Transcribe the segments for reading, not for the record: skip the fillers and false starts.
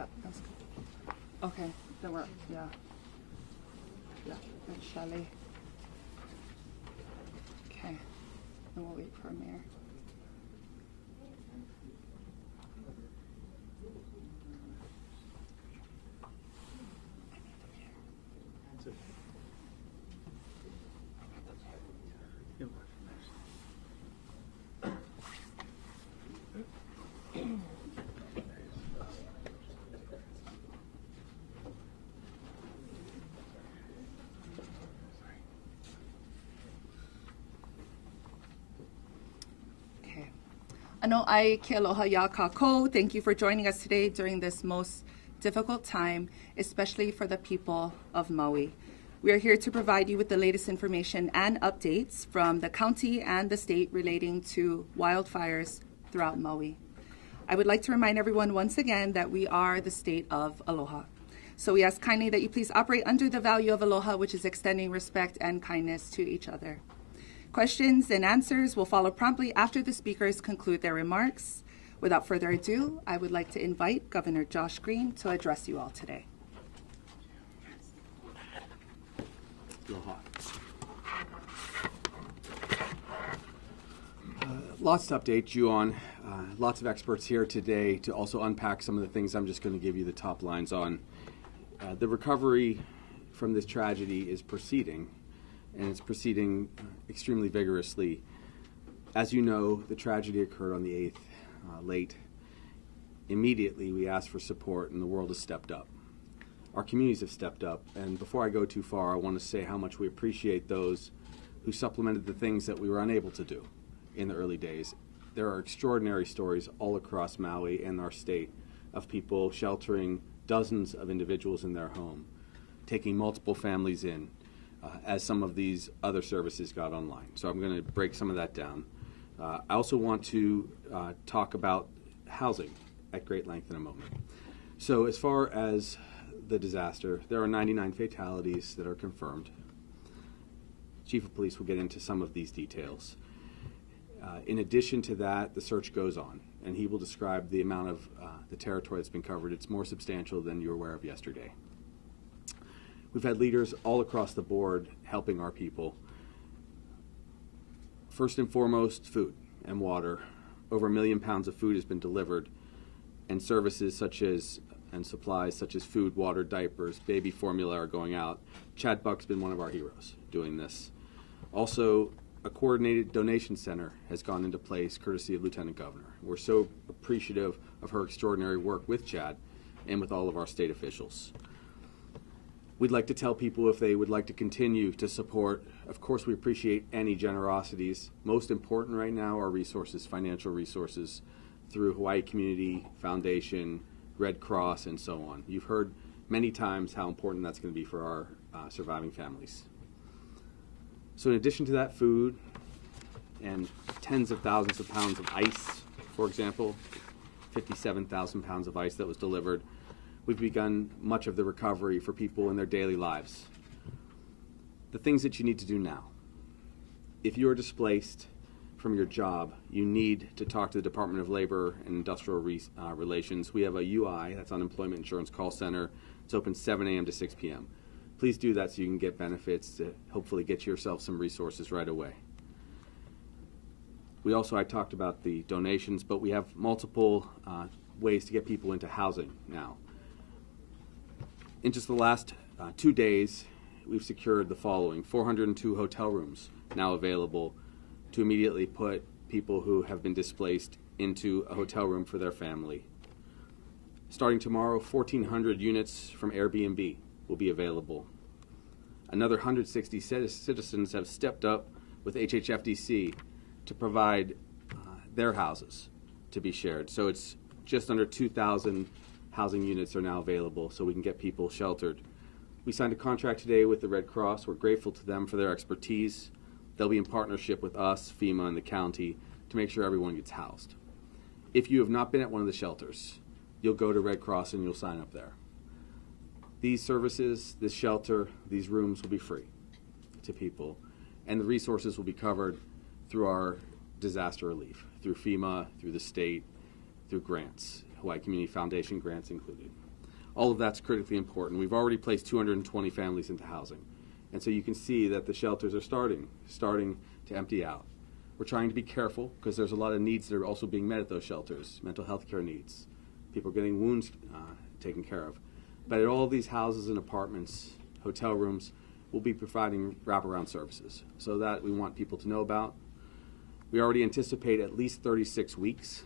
Yeah, that's good. Okay, then we're, yeah. Yeah, that's Shelley. Okay, then we'll wait for a mayor. Ano ai ke aloha ya kākou. Thank you for joining us today during this most difficult time, especially for the people of Maui. We are here to provide you with the latest information and updates from the county and the state relating to wildfires throughout Maui. I would like to remind everyone once again that we are the state of aloha. So we ask kindly that you please operate under the value of aloha, which is extending respect and kindness to each other. Questions and answers will follow promptly after the speakers conclude their remarks. Without further ado, I would like to invite Governor Josh Green to address you all today. Aloha. Lots to update you on. Lots of experts here today to also unpack some of the things I'm just going to give you the top lines on. The recovery from this tragedy is proceeding, and it's proceeding extremely vigorously. As you know, the tragedy occurred on the 8th, late. Immediately, we asked for support, and the world has stepped up. Our communities have stepped up, and before I go too far, I want to say how much we appreciate those who supplemented the things that we were unable to do in the early days. There are extraordinary stories all across Maui and our state of people sheltering dozens of individuals in their home, taking multiple families in, as some of these other services got online. So I'm going to break some of that down. I also want to talk about housing at great length in a moment. So as far as the disaster, there are 99 fatalities that are confirmed. Chief of Police will get into some of these details. In addition to that, the search goes on, and he will describe the amount of the territory that's been covered. It's more substantial than you were aware of yesterday. We've had leaders all across the board helping our people. First and foremost, food and water. Over 1 million pounds of food has been delivered, and services such as, and supplies such as food, water, diapers, baby formula are going out. Chad Buck's been one of our heroes doing this. Also, a coordinated donation center has gone into place courtesy of Lieutenant Governor. We're so appreciative of her extraordinary work with Chad and with all of our state officials. We'd like to tell people if they would like to continue to support. Of course, we appreciate any generosities. Most important right now are resources, financial resources, through Hawaii Community Foundation, Red Cross, and so on. You've heard many times how important that's going to be for our surviving families. So in addition to that food and tens of thousands of pounds of ice, for example, 57,000 pounds of ice that was delivered, we've begun much of the recovery for people in their daily lives. The things that you need to do now. If you are displaced from your job, you need to talk to the Department of Labor and Industrial Relations. We have a UI, that's Unemployment Insurance Call Center. It's open 7 a.m. to 6 p.m. Please do that so you can get benefits to hopefully get yourself some resources right away. I talked about the donations, but we have multiple ways to get people into housing now. In just the last 2 days, we've secured the following: 402 hotel rooms now available to immediately put people who have been displaced into a hotel room for their family. Starting tomorrow, 1,400 units from Airbnb will be available. Another 160 citizens have stepped up with HHFDC to provide their houses to be shared. So it's just under 2,000 housing units are now available so we can get people sheltered. We signed a contract today with the Red Cross. We're grateful to them for their expertise. They'll be in partnership with us, FEMA, and the county to make sure everyone gets housed. If you have not been at one of the shelters, you'll go to Red Cross and you'll sign up there. These services, this shelter, these rooms will be free to people, and the resources will be covered through our disaster relief, through FEMA, through the state, through grants, Hawaii Community Foundation grants included. All of that's critically important. We've already placed 220 families into housing. And so you can see that the shelters are starting to empty out. We're trying to be careful because there's a lot of needs that are also being met at those shelters, mental health care needs. People are getting wounds taken care of. But at all of these houses and apartments, hotel rooms, we'll be providing wraparound services. So that we want people to know about. We already anticipate at least 36 weeks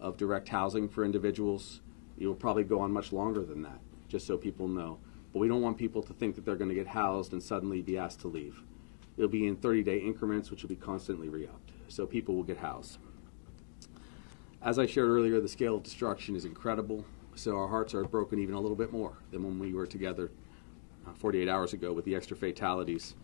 of direct housing for individuals. It will probably go on much longer than that, just so people know. But we don't want people to think that they're going to get housed and suddenly be asked to leave. It'll be in 30-day increments, which will be constantly re-upped, so people will get housed. As I shared earlier, the scale of destruction is incredible, so our hearts are broken even a little bit more than when we were together 48 hours ago with the extra fatalities.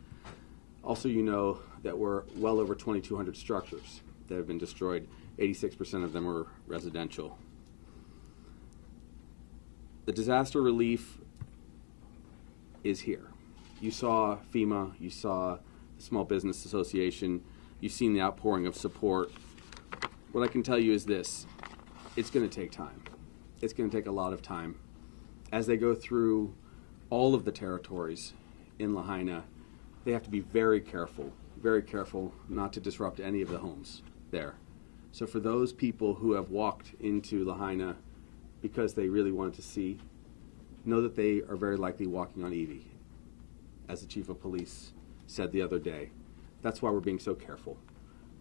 Also, you know that we're well over 2,200 structures that have been destroyed. 86% of them are residential. The disaster relief is here. You saw FEMA, you saw the Small Business Association, you've seen the outpouring of support. What I can tell you is this: it's going to take time. It's going to take a lot of time. As they go through all of the territories in Lahaina, they have to be very careful not to disrupt any of the homes there. So for those people who have walked into Lahaina because they really wanted to see, know that they are very likely walking on Evie, as the chief of police said the other day. That's why we're being so careful.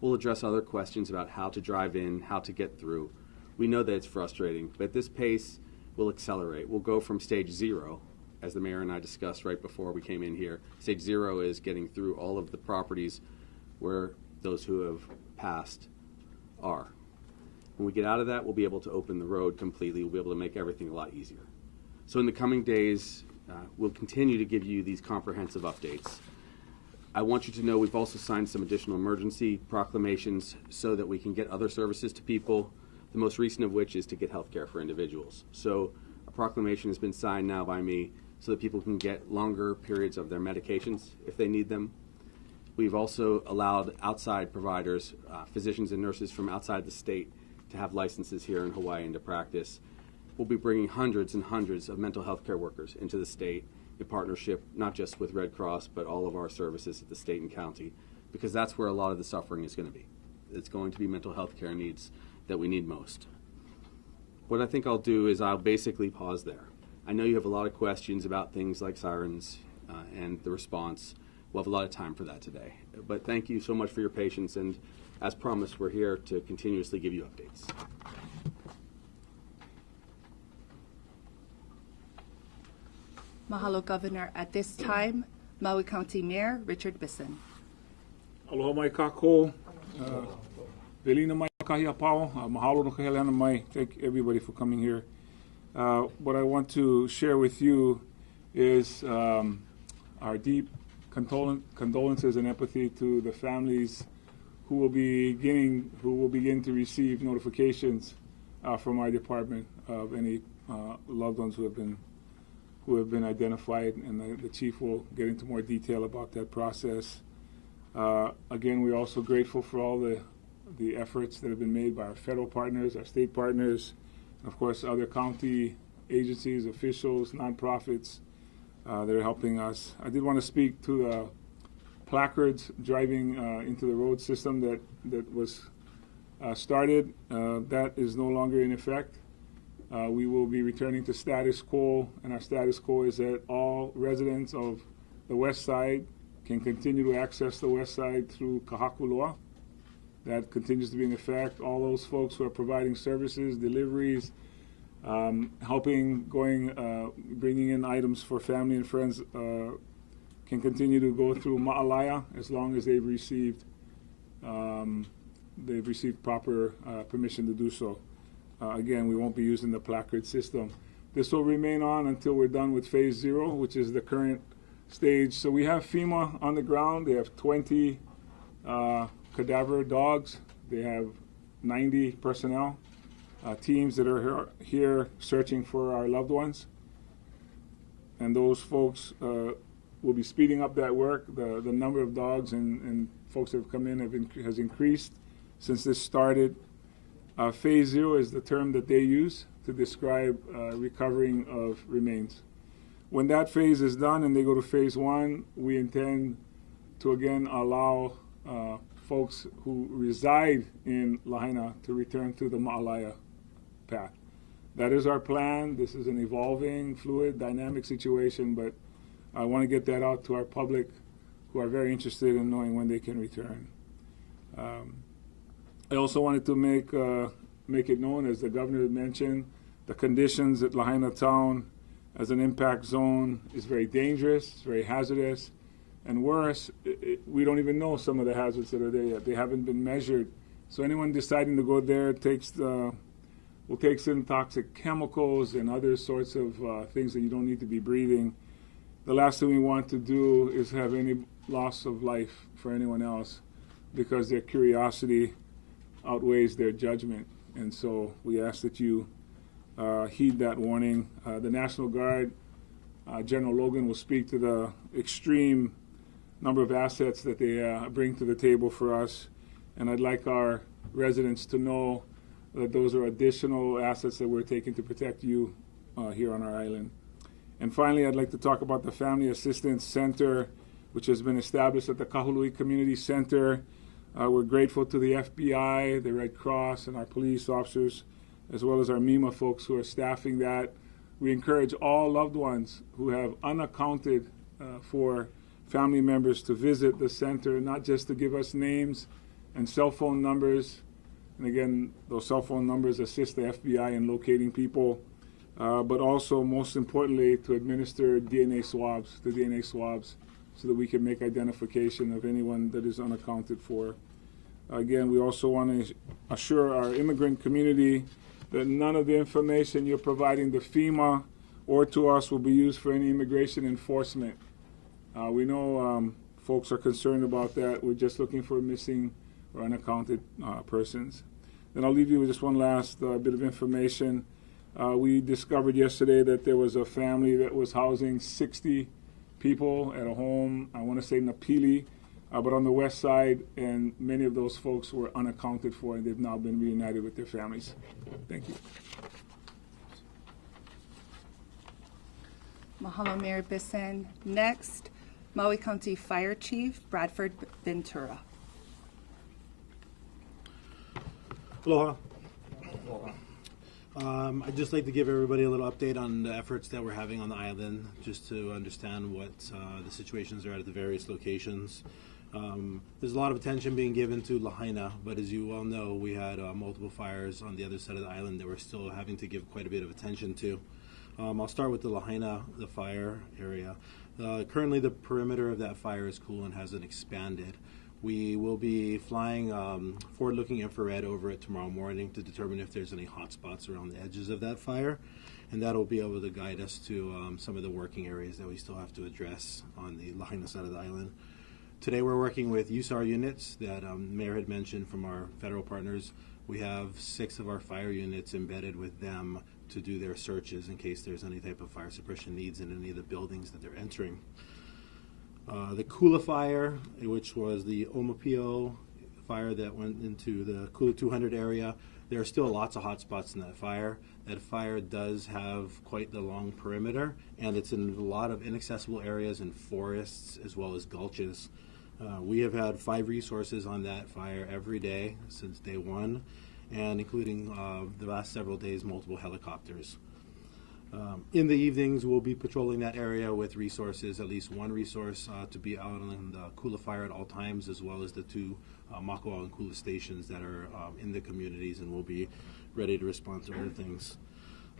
We'll address other questions about how to drive in, how to get through. We know that it's frustrating, but at this pace, we'll accelerate. We'll go from stage 0, as the mayor and I discussed right before we came in here. Stage 0 is getting through all of the properties where those who have passed are. When we get out of that, we'll be able to open the road completely. We'll be able to make everything a lot easier. So in the coming days, we'll continue to give you these comprehensive updates. I want you to know we've also signed some additional emergency proclamations so that we can get other services to people, the most recent of which is to get health care for individuals. So a proclamation has been signed now by me so that people can get longer periods of their medications if they need them. We've also allowed outside providers, physicians and nurses from outside the state, to have licenses here in Hawaii and to practice. We'll be bringing hundreds and hundreds of mental health care workers into the state in partnership, not just with Red Cross, but all of our services at the state and county, because that's where a lot of the suffering is going to be. It's going to be mental health care needs that we need most. What I think I'll do is I'll basically pause there. I know you have a lot of questions about things like sirens and the response. We'll have a lot of time for that today. But thank you so much for your patience, and as promised, we're here to continuously give you updates. Mahalo, Governor. At this time, Maui County Mayor Richard Bisson. Aloha mai kako. Velina mai kahia pao. Mahalo no kahelana mai. Thank everybody for coming here. What I want to share with you is our deep condolences and empathy to the families who will begin to receive notifications from our department of any loved ones who have been identified, and the chief will get into more detail about that process. Again, we're also grateful for all the efforts that have been made by our federal partners, our state partners, and of course other county agencies, officials, nonprofits that are helping us. I did want to speak to the placards driving into the road system that was started. That is no longer in effect. We will be returning to status quo, and our status quo is that all residents of the west side can continue to access the west side through Kahakuloa. That continues to be in effect. All those folks who are providing services, deliveries, helping, bringing in items for family and friends can continue to go through Ma'alaya as long as they've received proper permission to do so. Again, we won't be using the placard system. This will remain on until we're done with phase 0, which is the current stage. So we have FEMA on the ground. They have 20 cadaver dogs. They have 90 personnel, teams that are here searching for our loved ones. And those folks will be speeding up that work. The number of dogs and folks that have come in has increased since this started. Phase 0 is the term that they use to describe recovering of remains. When that phase is done and they go to phase 1, we intend to again allow folks who reside in Lahaina to return to the Ma'alaya path. That is our plan. This is an evolving, fluid, dynamic situation, but I want to get that out to our public who are very interested in knowing when they can return. I also wanted to make it known, as the governor mentioned, the conditions at Lahaina town as an impact zone is very dangerous, it's very hazardous, and worse, we don't even know some of the hazards that are there yet. They haven't been measured. So anyone deciding to go there will take in toxic chemicals and other sorts of things that you don't need to be breathing. The last thing we want to do is have any loss of life for anyone else, because their curiosity outweighs their judgment. And so we ask that you heed that warning. The National Guard, General Logan, will speak to the extreme number of assets that they bring to the table for us. And I'd like our residents to know that those are additional assets that we're taking to protect you here on our island. And finally, I'd like to talk about the Family Assistance Center, which has been established at the Kahului Community Center. We're grateful to the FBI, the Red Cross, and our police officers, as well as our MEMA folks who are staffing that. We encourage all loved ones who have unaccounted for family members to visit the center, not just to give us names and cell phone numbers. And again, those cell phone numbers assist the FBI in locating people, but also, most importantly, to administer DNA swabs, so that we can make identification of anyone that is unaccounted for. Again, we also want to assure our immigrant community that none of the information you're providing to FEMA or to us will be used for any immigration enforcement. We know folks are concerned about that. We're just looking for missing or unaccounted persons. Then I'll leave you with just one last bit of information. We discovered yesterday that there was a family that was housing 60 people at a home, I want to say Napili, but on the west side, and many of those folks were unaccounted for, and they've now been reunited with their families. Thank you. Mahalo, Mayor Bisson. Next, Maui County Fire Chief Bradford Ventura. Aloha. I'd just like to give everybody a little update on the efforts that we're having on the island, just to understand what the situations are at the various locations. There's a lot of attention being given to Lahaina, but as you well know, we had multiple fires on the other side of the island that we're still having to give quite a bit of attention to. I'll start with the Lahaina, the fire area. Currently, the perimeter of that fire is cool and hasn't expanded. We will be flying forward-looking infrared over it tomorrow morning to determine if there's any hot spots around the edges of that fire, and that'll be able to guide us to some of the working areas that we still have to address on the Lahaina side of the island. Today we're working with USAR units that Mayor had mentioned from our federal partners. We have 6 of our fire units embedded with them to do their searches in case there's any type of fire suppression needs in any of the buildings that they're entering. The Kula fire, which was the Omapio fire that went into the Kula 200 area, there are still lots of hot spots in that fire. That fire does have quite the long perimeter, and it's in a lot of inaccessible areas and forests as well as gulches. We have had 5 resources on that fire every day since day 1, and including the last several days, multiple helicopters. In the evenings, we'll be patrolling that area with resources, at least 1 resource to be out on the Kula fire at all times, as well as the 2 Makawao and Kula stations that are in the communities, and we'll be ready to respond to other things.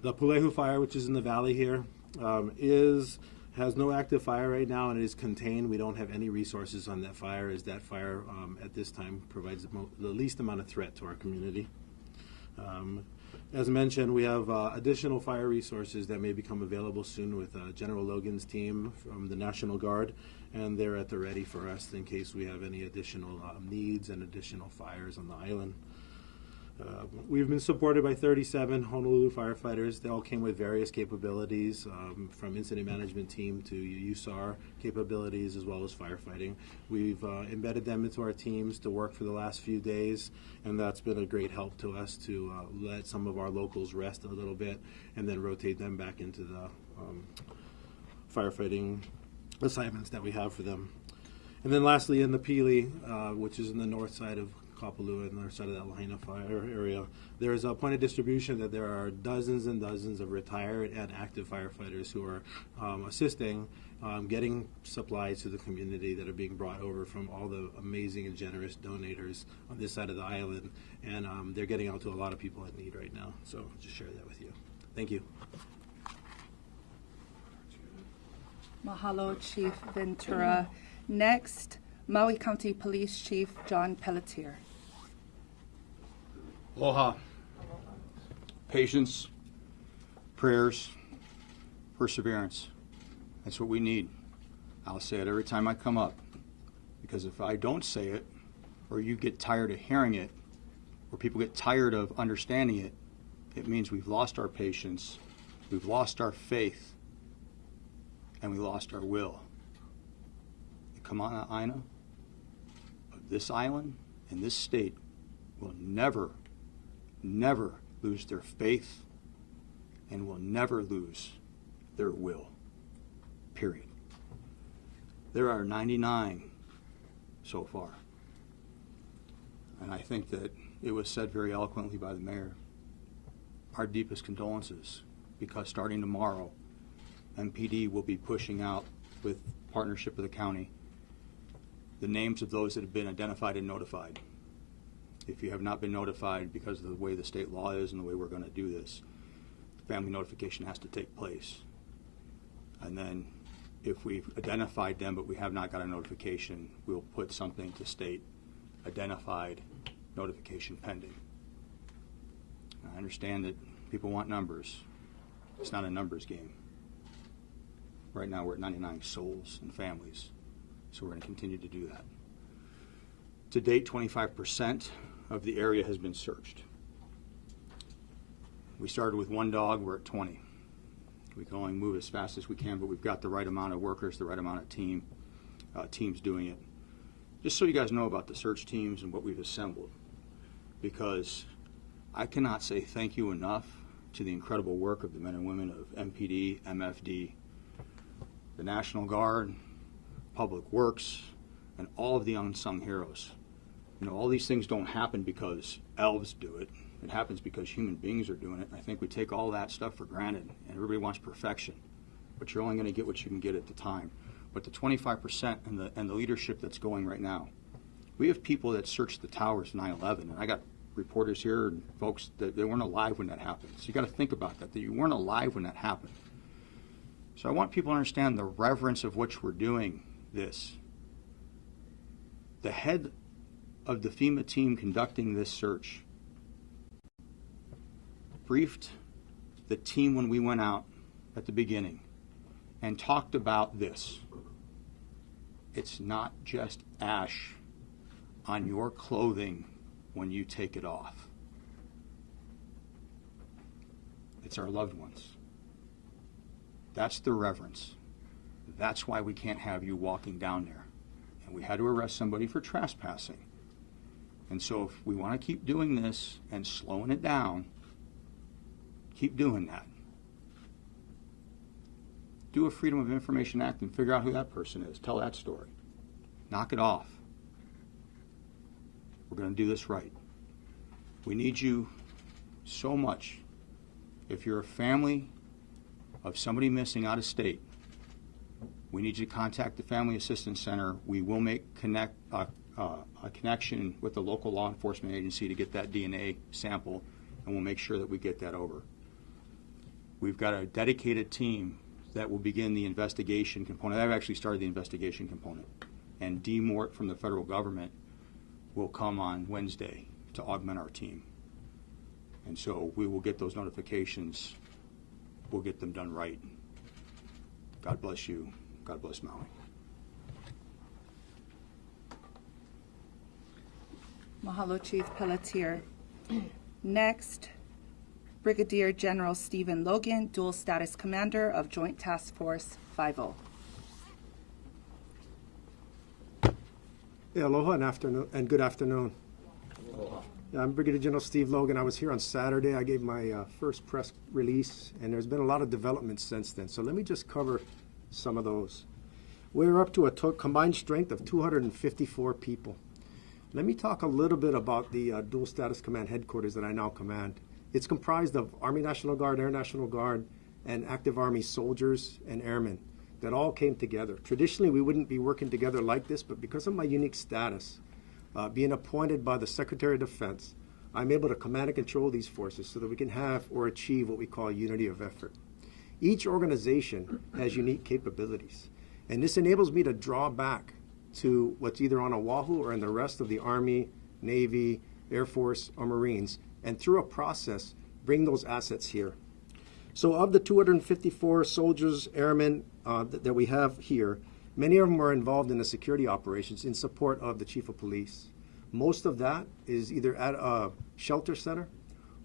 The Pulehu fire, which is in the valley here, has no active fire right now, and it is contained. We don't have any resources on that fire, as that fire at this time provides the least amount of threat to our community. As mentioned, we have additional fire resources that may become available soon with General Logan's team from the National Guard, and they're at the ready for us in case we have any additional needs and additional fires on the island. We've been supported by 37 Honolulu firefighters. They all came with various capabilities, from incident management team to USAR capabilities, as well as firefighting. We've embedded them into our teams to work for the last few days, and that's been a great help to us to let some of our locals rest a little bit and then rotate them back into the firefighting assignments that we have for them. And then lastly, in the Pili, which is in the north side of Kapalua, and the north side of that Lahaina fire area, there is a point of distribution that there are dozens and dozens of retired and active firefighters who are assisting, getting supplies to the community that are being brought over from all the amazing and generous donators on this side of the island, and they're getting out to a lot of people in need right now. So just share that with you. Thank you. Mahalo, Chief Ventura. Next, Maui County Police Chief John Pelletier. Aloha. Patience, prayers, perseverance. That's what we need. I'll say it every time I come up, because if I don't say it, or you get tired of hearing it, or people get tired of understanding it, it means we've lost our patience, we've lost our faith, and we lost our will. The Kama'aina of this island and this state will never, never lose their faith and will never lose their will. Period. There are 99 so far. And I think that it was said very eloquently by the mayor. Our deepest condolences, because starting tomorrow, MPD will be pushing out, with partnership with the county, the names of those that have been identified and notified. If you have not been notified because of the way the state law is and the way we're going to do this, family notification has to take place. And then if we've identified them but we have not got a notification, we'll put something to state identified, notification pending. I understand that people want numbers. It's not a numbers game. Right now we're at 99 souls and families, so we're going to continue to do that. To date, 25% of the area has been searched. We started with one dog, we're at 20. We can only move as fast as we can, but we've got the right amount of workers, the right amount of teams doing it. Just so you guys know about the search teams and what we've assembled, because I cannot say thank you enough to the incredible work of the men and women of MPD, MFD, the National Guard, Public Works, and all of the unsung heroes. You know, all these things don't happen because elves do it. It happens because human beings are doing it. And I think we take all that stuff for granted, and everybody wants perfection. But you're only going to get what you can get at the time. But the 25% and the leadership that's going right now, we have people that searched the towers 9/11, and I got reporters here and folks that they weren't alive when that happened. So you got to think about that you weren't alive when that happened. So I want people to understand the reverence of which we're doing this. The head of the FEMA team conducting this search briefed the team when we went out at the beginning and talked about this. It's not just ash on your clothing when you take it off. It's our loved ones. That's the reverence. That's why we can't have you walking down there. And we had to arrest somebody for trespassing. And so if we want to keep doing this and slowing it down, keep doing that. Do a Freedom of Information Act and figure out who that person is. Tell that story. Knock it off. We're going to do this right. We need you so much. If you're a family of somebody missing out of state, we need you to contact the Family Assistance Center. We will make a connection with the local law enforcement agency to get that DNA sample, and we'll make sure that we get that over. We've got a dedicated team that will begin the investigation component. I've actually started the investigation component. And D. Mort from the federal government will come on Wednesday to augment our team. And so we will get those notifications. We'll get them done right. God bless you. God bless Maui. Mahalo, Chief Pelletier. Next, Brigadier General Stephen Logan, Dual Status Commander of Joint Task Force 50. Yeah, aloha and good afternoon. Yeah, I'm Brigadier General Steve Logan. I was here on Saturday. I gave my first press release, and there's been a lot of developments since then. So let me just cover some of those. We're up to a combined strength of 254 people. Let me talk a little bit about the Dual Status Command headquarters that I now command. It's comprised of Army National Guard, Air National Guard, and active Army soldiers and airmen that all came together. Traditionally, we wouldn't be working together like this, but because of my unique status, being appointed by the Secretary of Defense, I'm able to command and control these forces so that we can have or achieve what we call unity of effort. Each organization has unique capabilities, and this enables me to draw back to what's either on Oahu or in the rest of the Army, Navy, Air Force, or Marines, and through a process, bring those assets here. So of the 254 soldiers, airmen that we have here, many of them are involved in the security operations in support of the Chief of Police. Most of that is either at a shelter center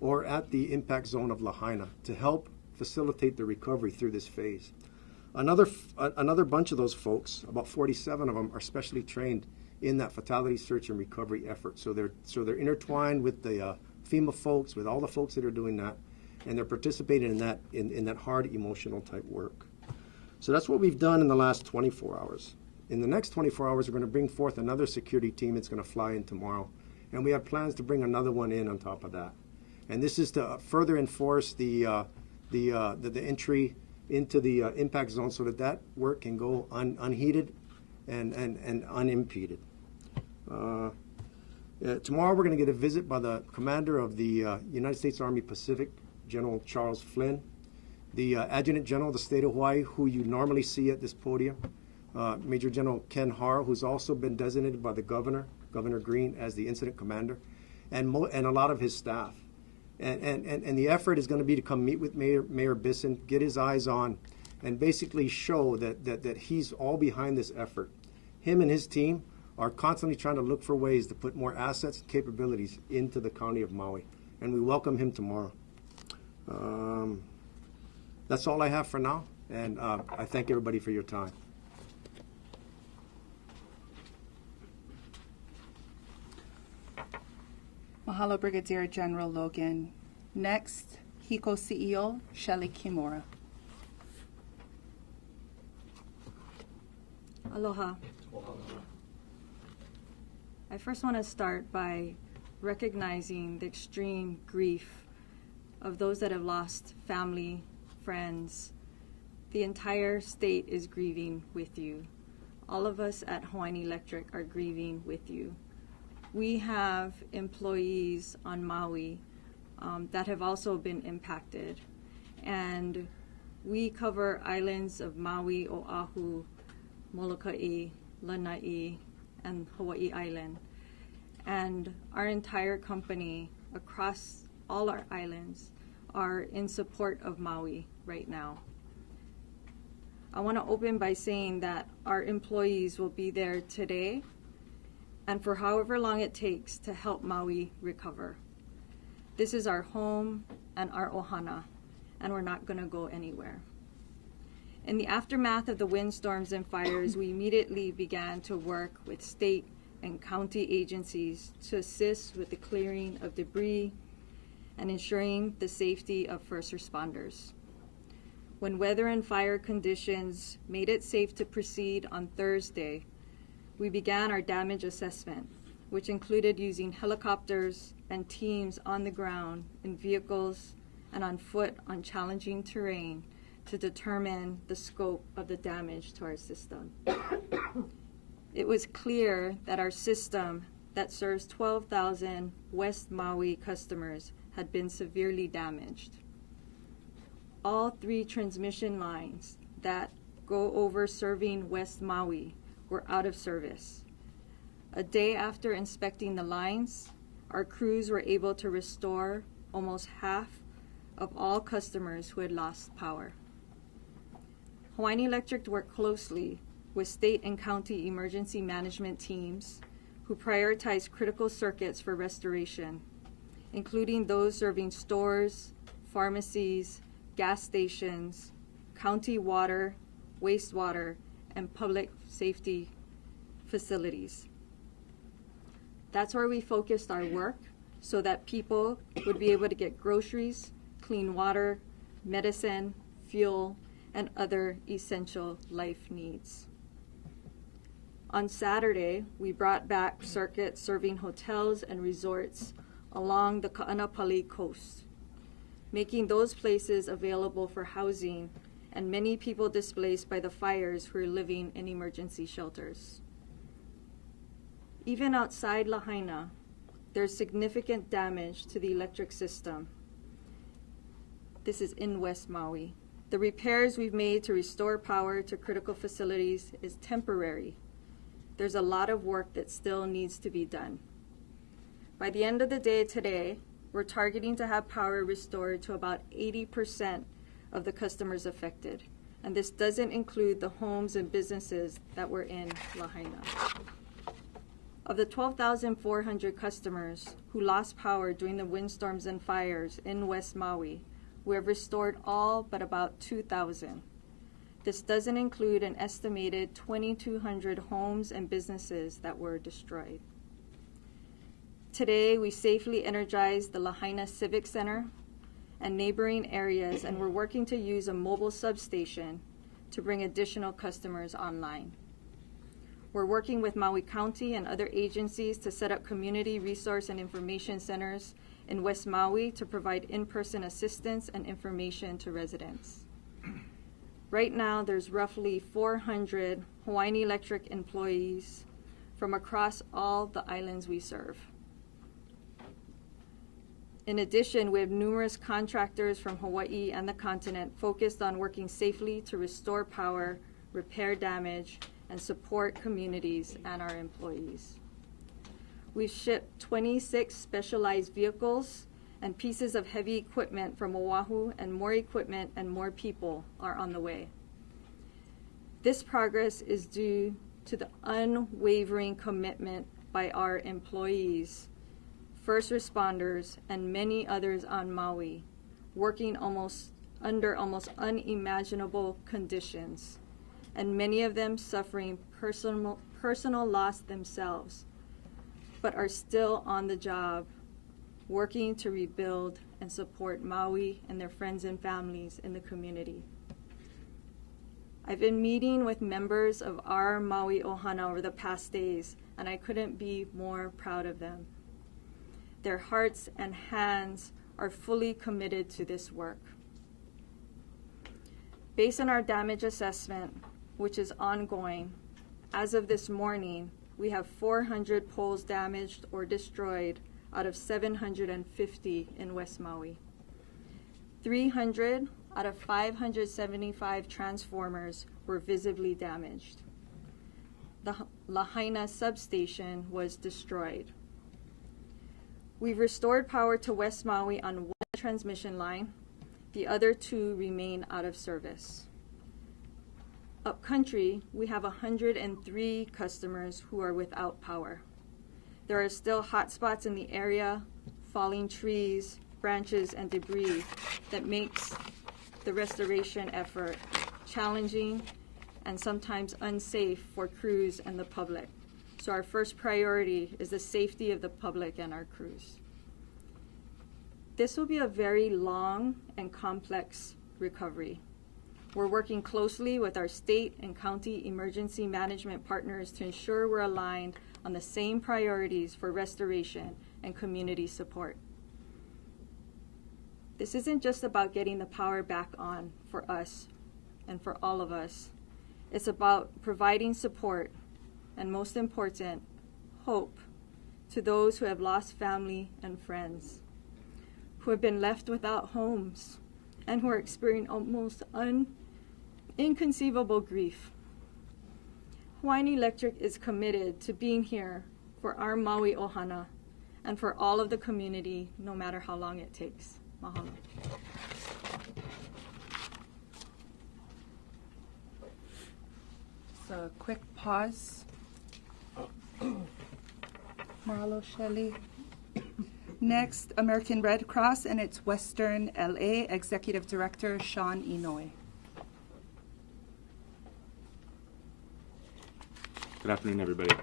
or at the impact zone of Lahaina to help facilitate the recovery through this phase. Another bunch of those folks, about 47 of them, are specially trained in that fatality search and recovery effort. So they're intertwined with the FEMA folks, with all the folks that are doing that, and they're participating in that hard emotional type work. So that's what we've done in the last 24 hours. In the next 24 hours, we're going to bring forth another security team that's going to fly in tomorrow, and we have plans to bring another one in on top of that. And this is to further enforce the entry into the impact zone so that work can go unheeded and unimpeded. Tomorrow we're going to get a visit by the commander of the United States Army Pacific, General Charles Flynn, the Adjutant General of the state of Hawaii, who you normally see at this podium, Major General Ken Har, who's also been designated by the Governor Green, as the incident commander, and a lot of his staff. And the effort is going to be to come meet with Mayor Bisson, get his eyes on, and basically show that he's all behind this effort. Him and his team are constantly trying to look for ways to put more assets and capabilities into the county of Maui, and we welcome him tomorrow. That's all I have for now, and I thank everybody for your time. Mahalo, Brigadier General Logan. Next, HECO CEO Shelley Kimura. Aloha. I first want to start by recognizing the extreme grief of those that have lost family, friends. The entire state is grieving with you. All of us at Hawaiian Electric are grieving with you. We have employees on Maui that have also been impacted. And we cover islands of Maui, Oahu, Molokai, Lanai, and Hawaii Island. And our entire company across all our islands are in support of Maui right now. I want to open by saying that our employees will be there today and for however long it takes to help Maui recover. This is our home and our ohana, and we're not going to go anywhere. In the aftermath of the windstorms and fires, we immediately began to work with state and county agencies to assist with the clearing of debris and ensuring the safety of first responders. When weather and fire conditions made it safe to proceed on Thursday, we began our damage assessment, which included using helicopters and teams on the ground, in vehicles, and on foot on challenging terrain to determine the scope of the damage to our system. It was clear that our system that serves 12,000 West Maui customers had been severely damaged. All 3 transmission lines that go over serving West Maui were out of service. A day after inspecting the lines, our crews were able to restore almost half of all customers who had lost power. Hawaiian Electric worked closely with state and county emergency management teams who prioritize critical circuits for restoration, including those serving stores, pharmacies, gas stations, county water, wastewater, and public safety facilities. That's where we focused our work so that people would be able to get groceries, clean water, medicine, fuel, and other essential life needs. On Saturday, we brought back circuits serving hotels and resorts along the Ka'anapali coast, making those places available for housing and many people displaced by the fires who are living in emergency shelters. Even outside Lahaina, there's significant damage to the electric system. This is in West Maui. The repairs we've made to restore power to critical facilities is temporary. There's a lot of work that still needs to be done. By the end of the day today, we're targeting to have power restored to about 80% of the customers affected. And this doesn't include the homes and businesses that were in Lahaina. Of the 12,400 customers who lost power during the windstorms and fires in West Maui, we have restored all but about 2,000. This doesn't include an estimated 2,200 homes and businesses that were destroyed. Today, we safely energized the Lahaina Civic Center and neighboring areas, and we're working to use a mobile substation to bring additional customers online. We're working with Maui County and other agencies to set up community resource and information centers in West Maui to provide in-person assistance and information to residents. Right now, there's roughly 400 Hawaiian Electric employees from across all the islands we serve. In addition, we have numerous contractors from Hawaii and the continent focused on working safely to restore power, repair damage, and support communities and our employees. We've shipped 26 specialized vehicles and pieces of heavy equipment from Oahu, and more equipment and more people are on the way. This progress is due to the unwavering commitment by our employees, first responders, and many others on Maui, working under almost unimaginable conditions, and many of them suffering personal loss themselves, but are still on the job, working to rebuild and support Maui and their friends and families in the community. I've been meeting with members of our Maui Ohana over the past days, and I couldn't be more proud of them. Their hearts and hands are fully committed to this work. Based on our damage assessment, which is ongoing, as of this morning, we have 400 poles damaged or destroyed out of 750 in West Maui. 300 out of 575 transformers were visibly damaged. The Lahaina substation was destroyed. We've restored power to West Maui on one transmission line. The other two remain out of service. Upcountry, we have 103 customers who are without power. There are still hot spots in the area, falling trees, branches, and debris that makes the restoration effort challenging and sometimes unsafe for crews and the public. So our first priority is the safety of the public and our crews. This will be a very long and complex recovery. We're working closely with our state and county emergency management partners to ensure we're aligned on the same priorities for restoration and community support. This isn't just about getting the power back on for us and for all of us. It's about providing support and, most important, hope to those who have lost family and friends, who have been left without homes, and who are experiencing almost inconceivable grief. Hawaiian Electric is committed to being here for our Maui Ohana and for all of the community, no matter how long it takes. Mahalo. Just a quick pause. Mahalo, Shelley. Next, American Red Cross and its Western LA Executive Director, Sean Inoue. Good afternoon, everybody.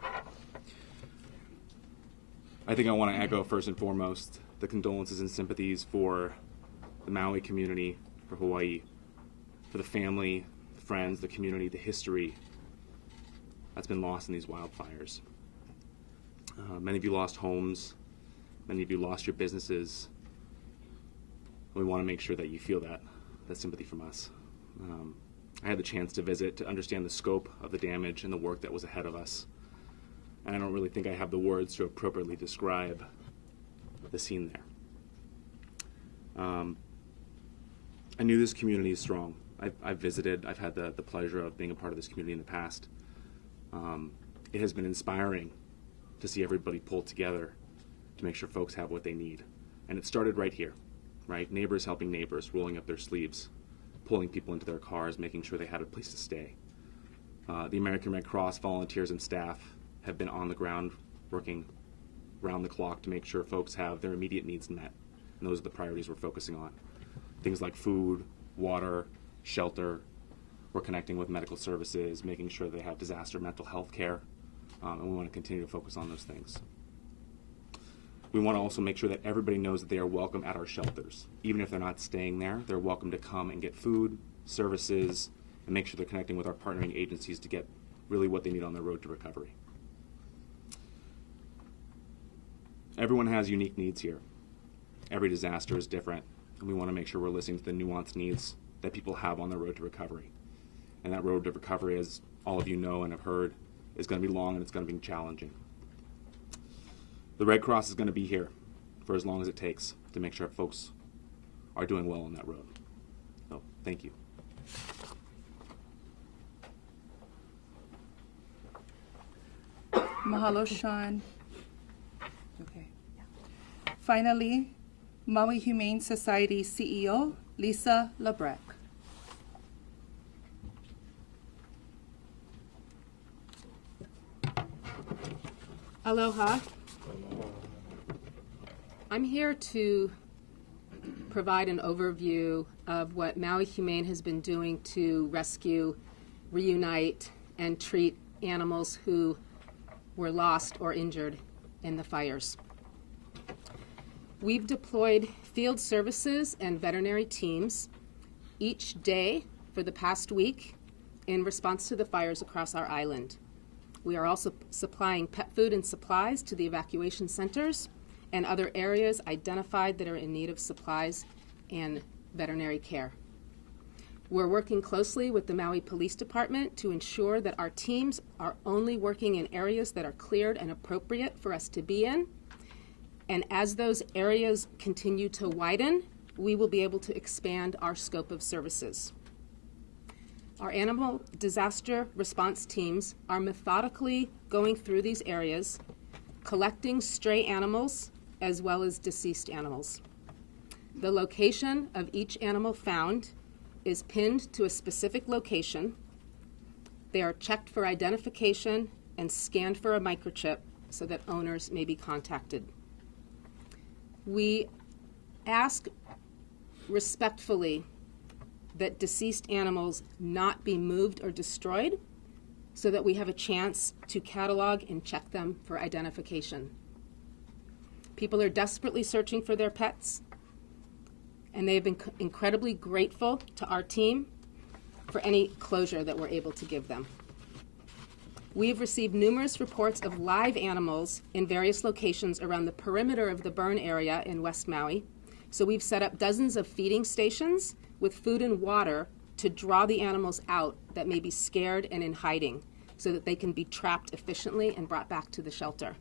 I think I want to echo first and foremost the condolences and sympathies for the Maui community, for Hawaii, for the family, the friends, the community, the history that's been lost in these wildfires. Many of you lost homes. Many of you lost your businesses. We want to make sure that you feel that sympathy from us. I had the chance to visit to understand the scope of the damage and the work that was ahead of us. And I don't really think I have the words to appropriately describe the scene there. I knew this community is strong. I've visited, I've had the pleasure of being a part of this community in the past. It has been inspiring to see everybody pull together to make sure folks have what they need. And it started right here, right? Neighbors helping neighbors, rolling up their sleeves, pulling people into their cars, making sure they had a place to stay. The American Red Cross volunteers and staff have been on the ground working around the clock to make sure folks have their immediate needs met. And those are the priorities we're focusing on. Things like food, water, shelter. We're connecting with medical services, making sure they have disaster mental health care, and we want to continue to focus on those things. We want to also make sure that everybody knows that they are welcome at our shelters. Even if they're not staying there, they're welcome to come and get food, services, and make sure they're connecting with our partnering agencies to get really what they need on their road to recovery. Everyone has unique needs here. Every disaster is different, and we want to make sure we're listening to the nuanced needs that people have on their road to recovery. And that road to recovery, as all of you know and have heard, is going to be long and it's going to be challenging. The Red Cross is going to be here for as long as it takes to make sure folks are doing well on that road. So, thank you. Mahalo, Sean. Okay. Finally, Maui Humane Society CEO, Lisa Labreck. Aloha. I'm here to provide an overview of what Maui Humane has been doing to rescue, reunite, and treat animals who were lost or injured in the fires. We've deployed field services and veterinary teams each day for the past week in response to the fires across our island. We are also supplying pet food and supplies to the evacuation centers and other areas identified that are in need of supplies and veterinary care. We're working closely with the Maui Police Department to ensure that our teams are only working in areas that are cleared and appropriate for us to be in. And as those areas continue to widen, we will be able to expand our scope of services. Our animal disaster response teams are methodically going through these areas, collecting stray animals as well as deceased animals. The location of each animal found is pinned to a specific location. They are checked for identification and scanned for a microchip so that owners may be contacted. We ask respectfully that deceased animals not be moved or destroyed so that we have a chance to catalog and check them for identification. People are desperately searching for their pets, and they have been incredibly grateful to our team for any closure that we're able to give them. We have received numerous reports of live animals in various locations around the perimeter of the burn area in West Maui, so we've set up dozens of feeding stations with food and water to draw the animals out that may be scared and in hiding so that they can be trapped efficiently and brought back to the shelter.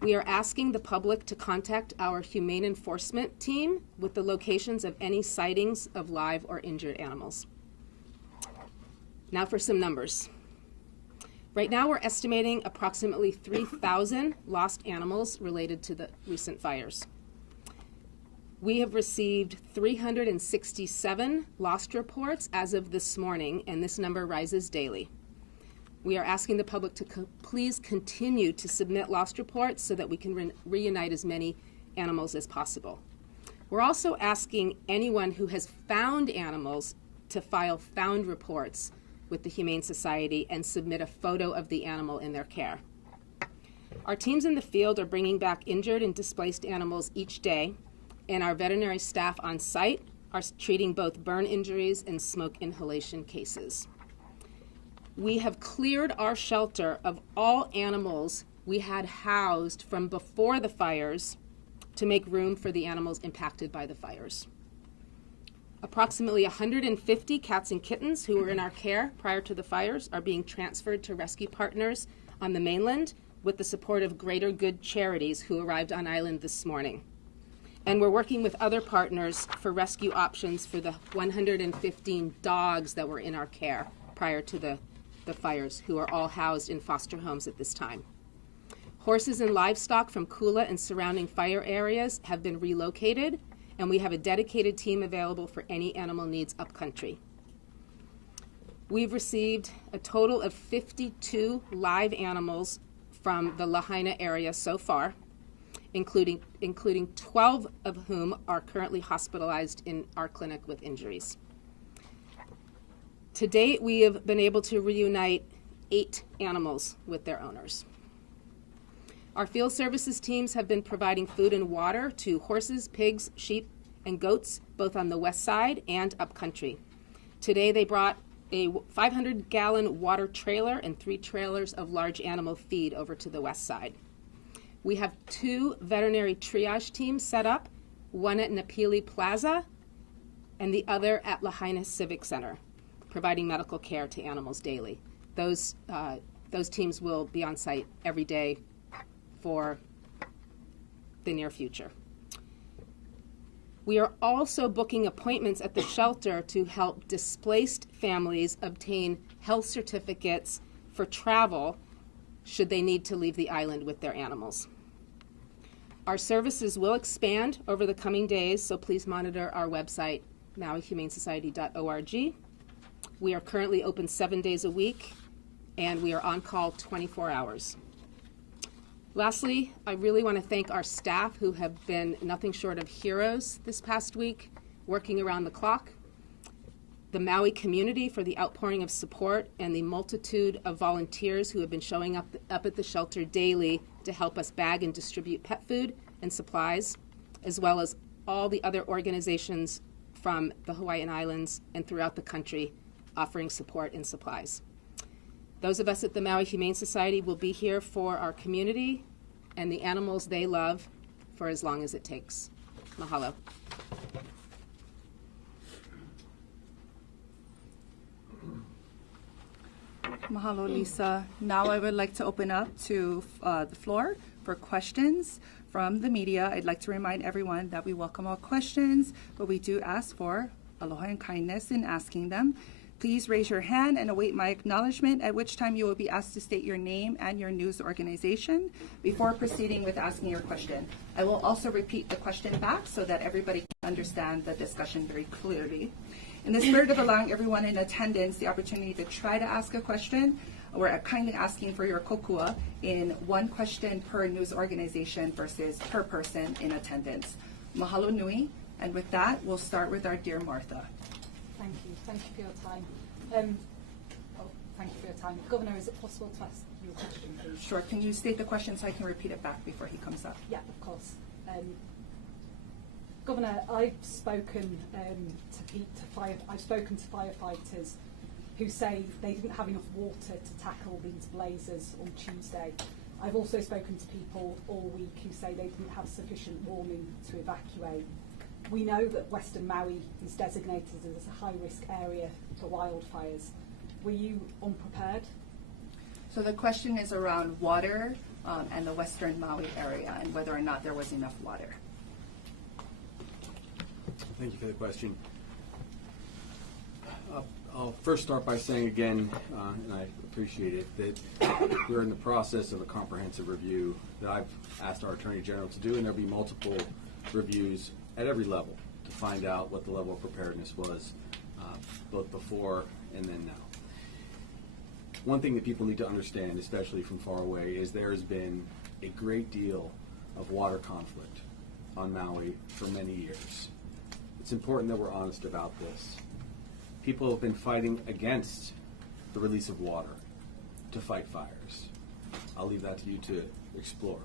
We are asking the public to contact our humane enforcement team with the locations of any sightings of live or injured animals. Now for some numbers. Right now we're estimating approximately 3,000 lost animals related to the recent fires. We have received 367 lost reports as of this morning, and this number rises daily. We are asking the public to please continue to submit lost reports so that we can reunite as many animals as possible. We're also asking anyone who has found animals to file found reports with the Humane Society and submit a photo of the animal in their care. Our teams in the field are bringing back injured and displaced animals each day, and our veterinary staff on site are treating both burn injuries and smoke inhalation cases. We have cleared our shelter of all animals we had housed from before the fires to make room for the animals impacted by the fires. Approximately 150 cats and kittens who were in our care prior to the fires are being transferred to rescue partners on the mainland with the support of Greater Good Charities who arrived on island this morning. And we're working with other partners for rescue options for the 115 dogs that were in our care prior to the fires, who are all housed in foster homes at this time. Horses and livestock from Kula and surrounding fire areas have been relocated, and we have a dedicated team available for any animal needs upcountry. We've received a total of 52 live animals from the Lahaina area so far, including 12 of whom are currently hospitalized in our clinic with injuries. To date, we have been able to reunite 8 animals with their owners. Our field services teams have been providing food and water to horses, pigs, sheep, and goats, both on the west side and upcountry. Today, they brought a 500-gallon water trailer and 3 trailers of large animal feed over to the west side. We have 2 veterinary triage teams set up, one at Napili Plaza and the other at Lahaina Civic Center, providing medical care to animals daily. Those teams will be on site every day for the near future. We are also booking appointments at the shelter to help displaced families obtain health certificates for travel should they need to leave the island with their animals. Our services will expand over the coming days, so please monitor our website, mauihumanesociety.org. We are currently open 7 days a week, and we are on call 24 hours. Lastly, I really want to thank our staff who have been nothing short of heroes this past week, working around the clock, the Maui community for the outpouring of support, and the multitude of volunteers who have been showing up at the shelter daily to help us bag and distribute pet food and supplies, as well as all the other organizations from the Hawaiian Islands and throughout the country offering support and supplies. Those of us at the Maui Humane Society will be here for our community and the animals they love for as long as it takes. Mahalo. Mahalo, Lisa. Now I would like to open up to the floor for questions from the media. I'd like to remind everyone that we welcome all questions, but we do ask for aloha and kindness in asking them. Please raise your hand and await my acknowledgement, at which time you will be asked to state your name and your news organization before proceeding with asking your question. I will also repeat the question back so that everybody can understand the discussion very clearly. In the spirit of allowing everyone in attendance the opportunity to try to ask a question, we're kindly asking for your kokua in 1 question per news organization versus per person in attendance. Mahalo nui, and with that, we'll start with our dear Martha. Thank you. Thank you for your time. Thank you for your time. Governor, is it possible to ask you a question, please? Sure. Can you state the question so I can repeat it back before he comes up? Yeah, of course. Governor, I've spoken to firefighters who say they didn't have enough water to tackle these blazes on Tuesday. I've also spoken to people all week who say they didn't have sufficient warning to evacuate. We know that Western Maui is designated as a high-risk area for wildfires. Were you unprepared? So the question is around water and the Western Maui area and whether or not there was enough water. Thank you for the question. I'll first start by saying again, and I appreciate it, that we're in the process of a comprehensive review that I've asked our Attorney General to do, and there'll be multiple reviews at every level to find out what the level of preparedness was, both before and then now. One thing that people need to understand, especially from far away, is there has been a great deal of water conflict on Maui for many years. It's important that we're honest about this. People have been fighting against the release of water to fight fires. I'll leave that to you to explore.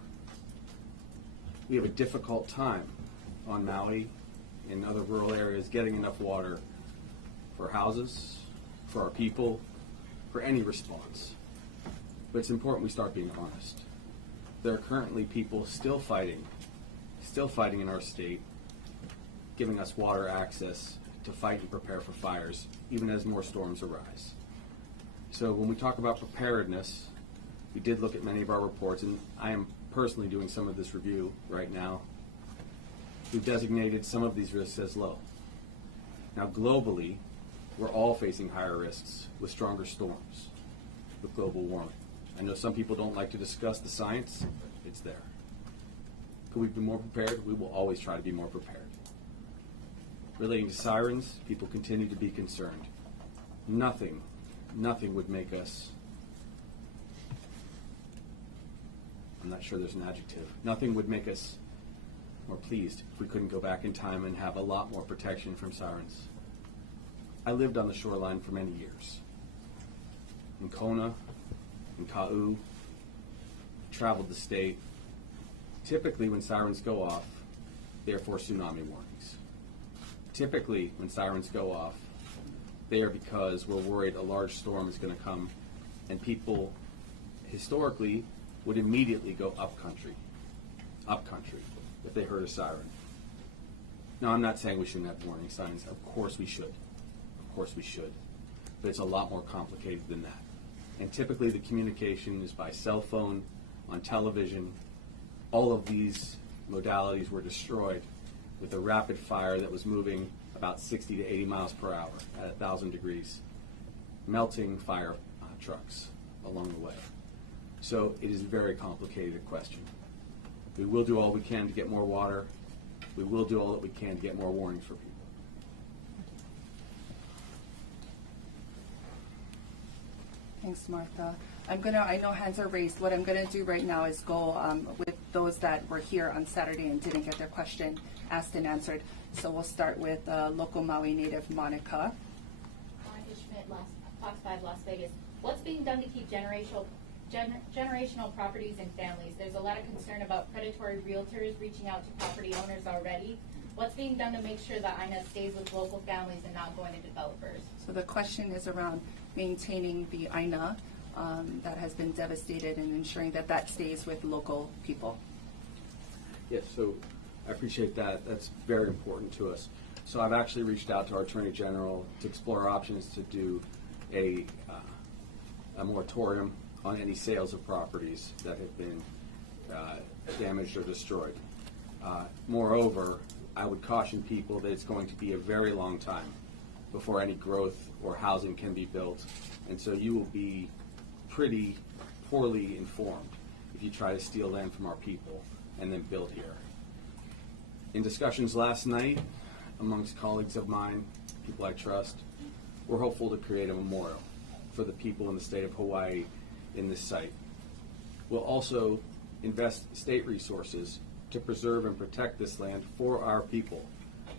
We have a difficult time on Maui and other rural areas getting enough water for houses, for our people, for any response. But it's important we start being honest. There are currently people still fighting in our state, giving us water access to fight and prepare for fires, even as more storms arise. So when we talk about preparedness, we did look at many of our reports, and I am personally doing some of this review right now. We've designated some of these risks as low. Now globally, we're all facing higher risks with stronger storms, with global warming. I know some people don't like to discuss the science. It's there. Could we be more prepared? We will always try to be more prepared. Relating to sirens, people continue to be concerned. Nothing would make us, I'm not sure there's an adjective, nothing would make us more pleased if we couldn't go back in time and have a lot more protection from sirens. I lived on the shoreline for many years. In Kona, in Ka'u, traveled the state. Typically when sirens go off, they are for tsunami warnings. Typically when sirens go off, they are because we're worried a large storm is going to come, and people historically would immediately go upcountry, if they heard a siren. Now, I'm not saying we shouldn't have warning signs. Of course we should. Of course we should. But it's a lot more complicated than that. And typically the communication is by cell phone, on television. All of these modalities were destroyed with a rapid fire that was moving about 60 to 80 miles per hour at 1,000 degrees, melting fire trucks along the way. So it is a very complicated question. We will do all we can to get more water. We will do all that we can to get more warnings for people. Thanks, Martha. I know hands are raised. What I'm gonna do right now is go with those that were here on Saturday and didn't get their question asked and answered. So we'll start with local Maui native Monica. Monica Schmidt, Fox 5, Las Vegas. What's being done to keep generational properties and families? There's a lot of concern about predatory realtors reaching out to property owners already. What's being done to make sure that INA stays with local families and not going to developers? So the question is around maintaining the INA that has been devastated and ensuring that that stays with local people. Yes, so I appreciate that. That's very important to us. So I've actually reached out to our Attorney General to explore options to do a moratorium on any sales of properties that have been damaged or destroyed. Moreover, I would caution people that it's going to be a very long time before any growth or housing can be built, and so you will be pretty poorly informed if you try to steal land from our people and then build here. In discussions last night amongst colleagues of mine, people I trust, we're hopeful to create a memorial for the people in the state of Hawaii in this site. We'll also invest state resources to preserve and protect this land for our people,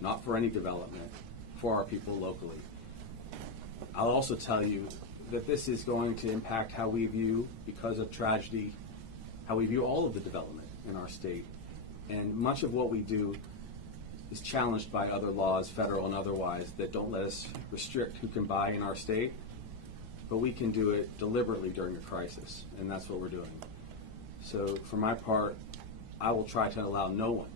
not for any development, for our people locally. I'll also tell you that this is going to impact how we view, because of tragedy, how we view all of the development in our state. And much of what we do is challenged by other laws, federal and otherwise, that don't let us restrict who can buy in our state, but we can do it deliberately during a crisis, and that's what we're doing. So for my part, I will try to allow no one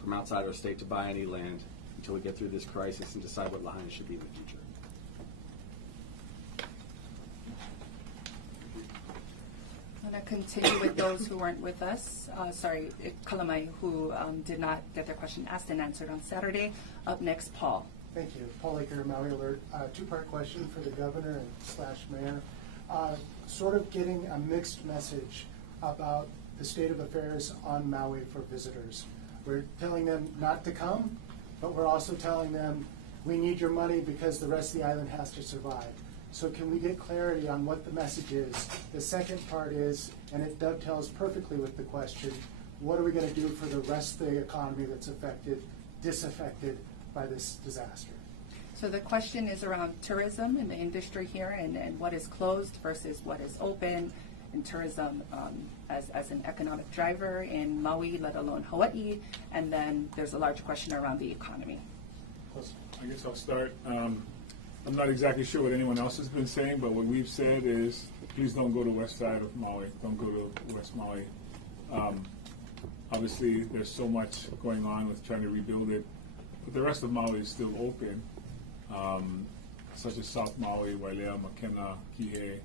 from outside our state to buy any land until we get through this crisis and decide what Lahaina should be in the future. I'm going to continue with those who weren't with us. Kalamai, who did not get their question asked and answered on Saturday. Up next, Paul. Thank you. Paul Laker, Maui Alert. Two-part question for the governor and / mayor. Sort of getting a mixed message about the state of affairs on Maui for visitors. We're telling them not to come, but we're also telling them we need your money because the rest of the island has to survive. So can we get clarity on what the message is? The second part is, and it dovetails perfectly with the question, what are we going to do for the rest of the economy that's disaffected by this disaster? So the question is around tourism in the industry here, and what is closed versus what is open, and tourism as an economic driver in Maui, let alone Hawaii, and then there's a large question around the economy. I guess I'll start. I'm not exactly sure what anyone else has been saying, but what we've said is, please don't go to west side of Maui. Don't go to West Maui. Obviously, there's so much going on with trying to rebuild it, but the rest of Maui is still open, such as South Maui, Wailea, Makena, Kihei.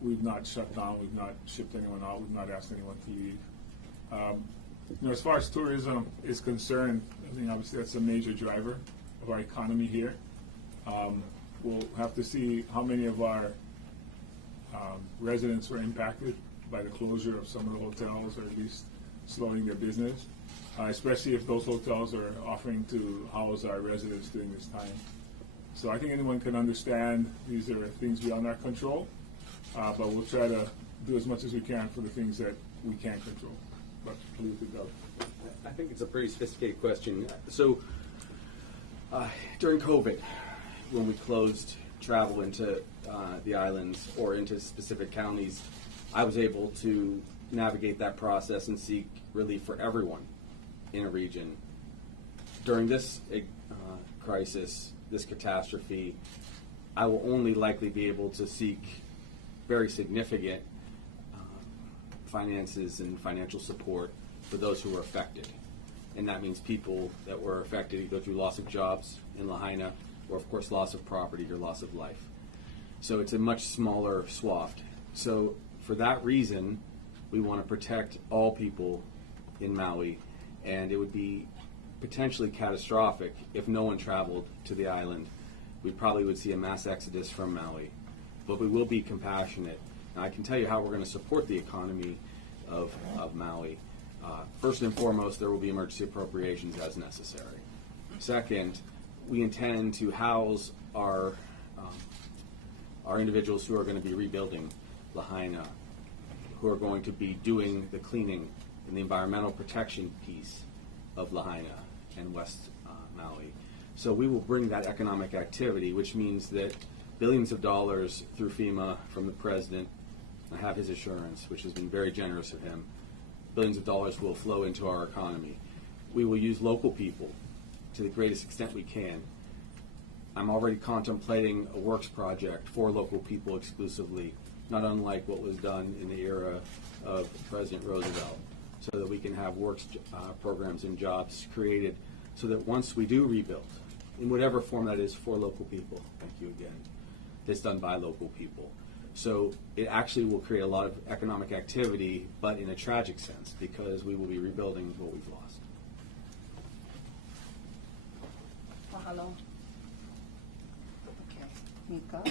We've not shut down. We've not shipped anyone out. We've not asked anyone to leave. As far as tourism is concerned, I think obviously that's a major driver of our economy here. We'll have to see how many of our residents were impacted by the closure of some of the hotels, or at least slowing their business, especially if those hotels are offering to house our residents during this time. So I think anyone can understand these are things beyond our control, but we'll try to do as much as we can for the things that we can control. But please go. I think it's a pretty sophisticated question. So during COVID, when we closed travel into the islands or into specific counties, I was able to navigate that process and seek relief for everyone in a region. During this crisis, this catastrophe, I will only likely be able to seek very significant finances and financial support for those who were affected. And that means people that were affected either through loss of jobs in Lahaina, or of course loss of property or loss of life. So it's a much smaller swath. So for that reason, we want to protect all people in Maui, and it would be potentially catastrophic if no one traveled to the island. We probably would see a mass exodus from Maui, but we will be compassionate. Now, I can tell you how we're going to support the economy of Maui. First and foremost, there will be emergency appropriations as necessary. Second, we intend to house our individuals who are going to be rebuilding Lahaina, who are going to be doing the cleaning and the environmental protection piece of Lahaina and West Maui. So we will bring that economic activity, which means that billions of dollars through FEMA from the president, I have his assurance, which has been very generous of him, billions of dollars will flow into our economy. We will use local people to the greatest extent we can. I'm already contemplating a works project for local people exclusively, not unlike what was done in the era of President Roosevelt, so that we can have works programs and jobs created so that once we do rebuild, in whatever form that is for local people, thank you again, that's done by local people. So it actually will create a lot of economic activity, but in a tragic sense, because we will be rebuilding what we've lost. Mahalo. Okay. Mika,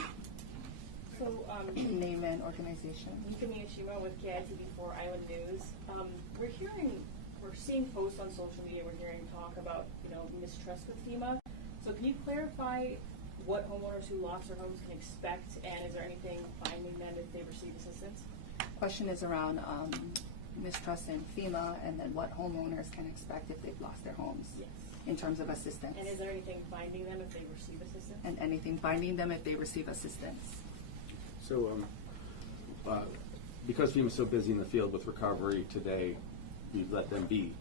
So, name and organization. Mika Miyashima with KITV4 Island News. We're seeing posts on social media, we're hearing talk about, mistrust with FEMA. So can you clarify what homeowners who lost their homes can expect, and is there anything finding them if they receive assistance? Question is around mistrust in FEMA, and then what homeowners can expect if they've lost their homes. Yes. In terms of assistance. And is there anything binding them if they receive assistance? And anything binding them if they receive assistance. So because FEMA's so busy in the field with recovery today, we let them be.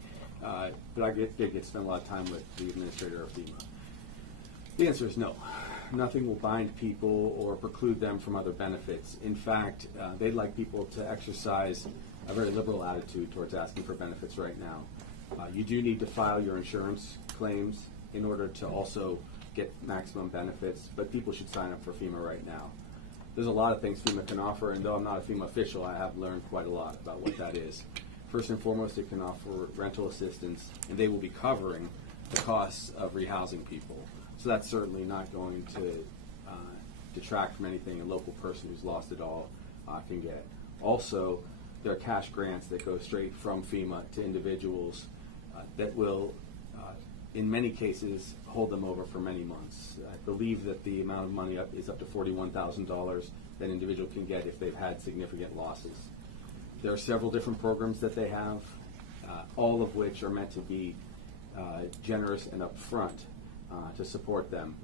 But I get to spend a lot of time with the administrator of FEMA. The answer is no. Nothing will bind people or preclude them from other benefits. In fact, they'd like people to exercise a very liberal attitude towards asking for benefits right now. You do need to file your insurance claims in order to also get maximum benefits, but people should sign up for FEMA right now. There's a lot of things FEMA can offer, and though I'm not a FEMA official, I have learned quite a lot about what that is. First and foremost, it can offer rental assistance, and they will be covering the costs of rehousing people. So that's certainly not going to detract from anything a local person who's lost it all can get. Also, there are cash grants that go straight from FEMA to individuals that will in many cases, hold them over for many months. I believe that the amount of money is up to $41,000 that an individual can get if they've had significant losses. There are several different programs that they have, all of which are meant to be generous and upfront to support them.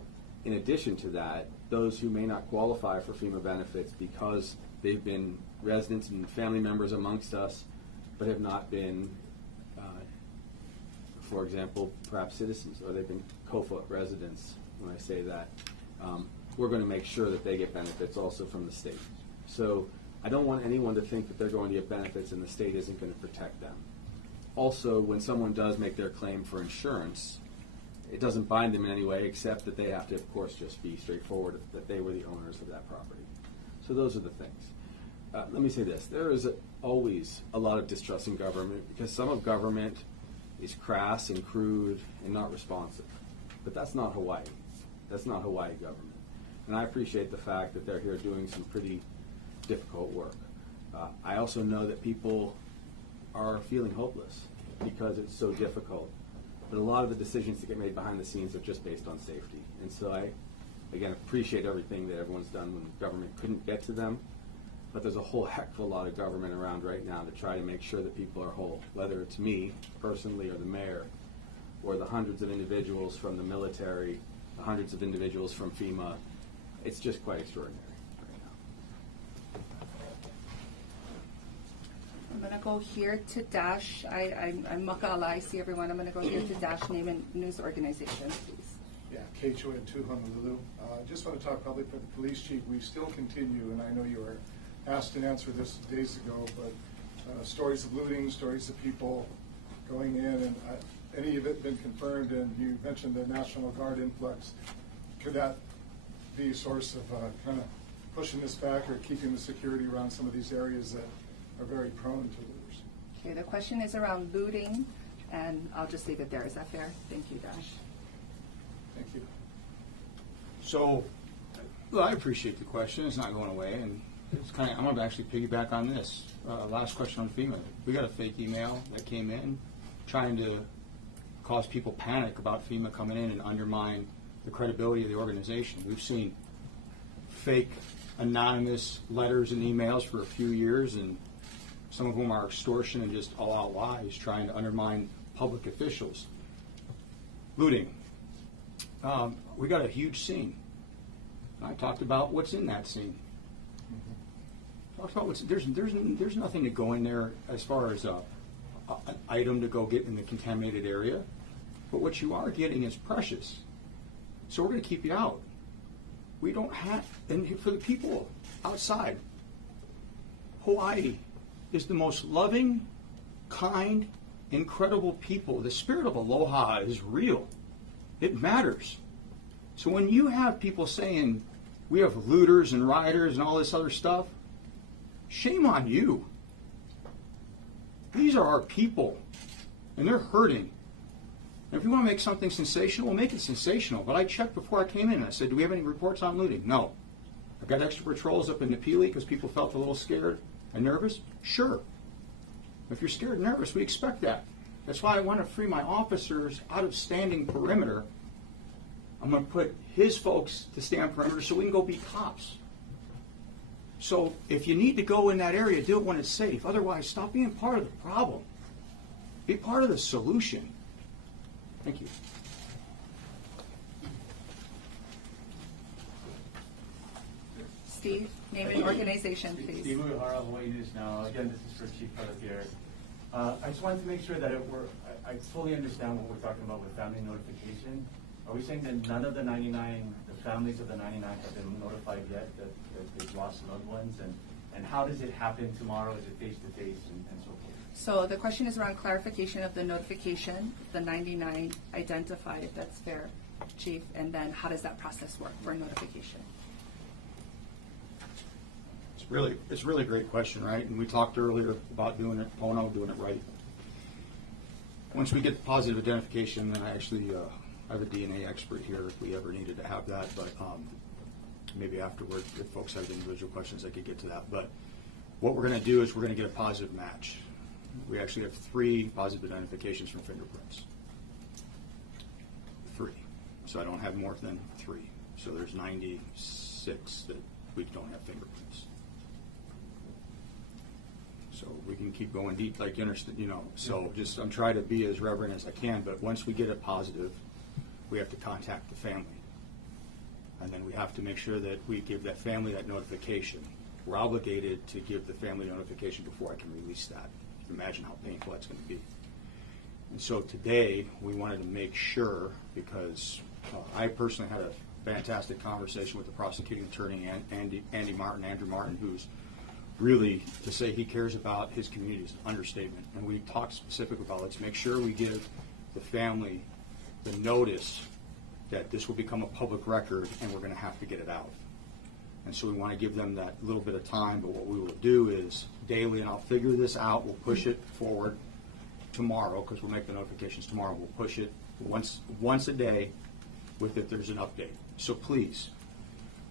In addition to that, those who may not qualify for FEMA benefits because they've been residents and family members amongst us, but have not been, for example, perhaps citizens, or they've been COFA residents, when I say that, we're going to make sure that they get benefits also from the state. So I don't want anyone to think that they're going to get benefits and the state isn't going to protect them. Also, when someone does make their claim for insurance, it doesn't bind them in any way except that they have to, of course, just be straightforward that they were the owners of that property. So those are the things. Let me say this. There is always a lot of distrust in government because some of government is crass and crude and not responsive. But that's not Hawaii. That's not Hawaii government. And I appreciate the fact that they're here doing some pretty difficult work. I also know that people are feeling hopeless because it's so difficult. But a lot of the decisions that get made behind the scenes are just based on safety. And so I, again, appreciate everything that everyone's done when government couldn't get to them. But there's a whole heck of a lot of government around right now to try to make sure that people are whole, whether it's me personally or the mayor or the hundreds of individuals from the military, the hundreds of individuals from FEMA. It's just quite extraordinary right now. I'm going to go here to Dash. I'm Maka'ala. I see everyone. I'm going to go here to Dash, name and news organization, please. Yeah, Keichua in Honolulu. Just want to talk probably for the police chief. We still continue, and I know you were asked and answered this days ago, but stories of looting, stories of people going in, and any of it been confirmed? And you mentioned the National Guard influx. Could that be a source of kind of pushing this back or keeping the security around some of these areas that are very prone to looters? Okay, the question is around looting, and I'll just leave it there. Is that fair? Thank you, Dash. Thank you. So, well, I appreciate the question. It's not going away, and it's kind of, I'm going to actually piggyback on this. Last question on FEMA. We got a fake email that came in trying to cause people panic about FEMA coming in and undermine the credibility of the organization. We've seen fake anonymous letters and emails for a few years, and some of them are extortion and just all-out lies trying to undermine public officials. Looting. We got a huge scene. I talked about what's in that scene. Talked about what's there's nothing to go in there as far as an item to go get in the contaminated area, but what you are getting is precious. So we're going to keep you out. We don't have, and for the people outside, Hawaii is the most loving, kind, incredible people. The spirit of aloha is real. It matters. So when you have people saying we have looters and rioters and all this other stuff, shame on you. These are our people, and they're hurting. And if you want to make something sensational, we'll make it sensational. But I checked before I came in, and I said, do we have any reports on looting? No. I've got extra patrols up in Napili because people felt a little scared and nervous. Sure. If you're scared and nervous, we expect that. That's why I want to free my officers out of standing perimeter. I'm going to put his folks to stand perimeter so we can go be cops. So if you need to go in that area, do it when it's safe. Otherwise, stop being part of the problem. Be part of the solution. Thank you. Steve, name and organization, please. Steve Uehara, Hawaii News Now. Again, this is for Chief Pelletier. I just wanted to make sure that I fully understand what we're talking about with family notification. Are we saying that none of the 99, the families of the 99 have been notified yet that they've lost loved ones? And how does it happen tomorrow? Is it face-to-face and so forth? So the question is around clarification of the notification, the 99 identified, if that's fair, Chief, and then how does that process work for notification? It's really a great question, right? And we talked earlier about doing it, Pono, doing it right. Once we get positive identification, then I actually I have a DNA expert here if we ever needed to have that, but maybe afterward, if folks have individual questions, I could get to that. But what we're going to do is we're going to get a positive match. We actually have 3 positive identifications from fingerprints. So I don't have more than 3. So there's 96 that we don't have fingerprints. So we can keep going deep, like, you understand, you know. So just, I'm trying to be as reverent as I can, but once we get it positive, we have to contact the family. And then we have to make sure that we give that family that notification. We're obligated to give the family notification before I can release that. You can imagine how painful that's going to be. And so today, we wanted to make sure, because I personally had a fantastic conversation with the prosecuting attorney, Andrew Martin, who's really, to say he cares about his community is an understatement. And we talked specifically about, let's make sure we give the family the notice that this will become a public record and we're going to have to get it out. And so we want to give them that little bit of time, but what we will do is daily, and I'll figure this out, we'll push it forward tomorrow, because we'll make the notifications tomorrow. We'll push it once a day with if there's an update. So please,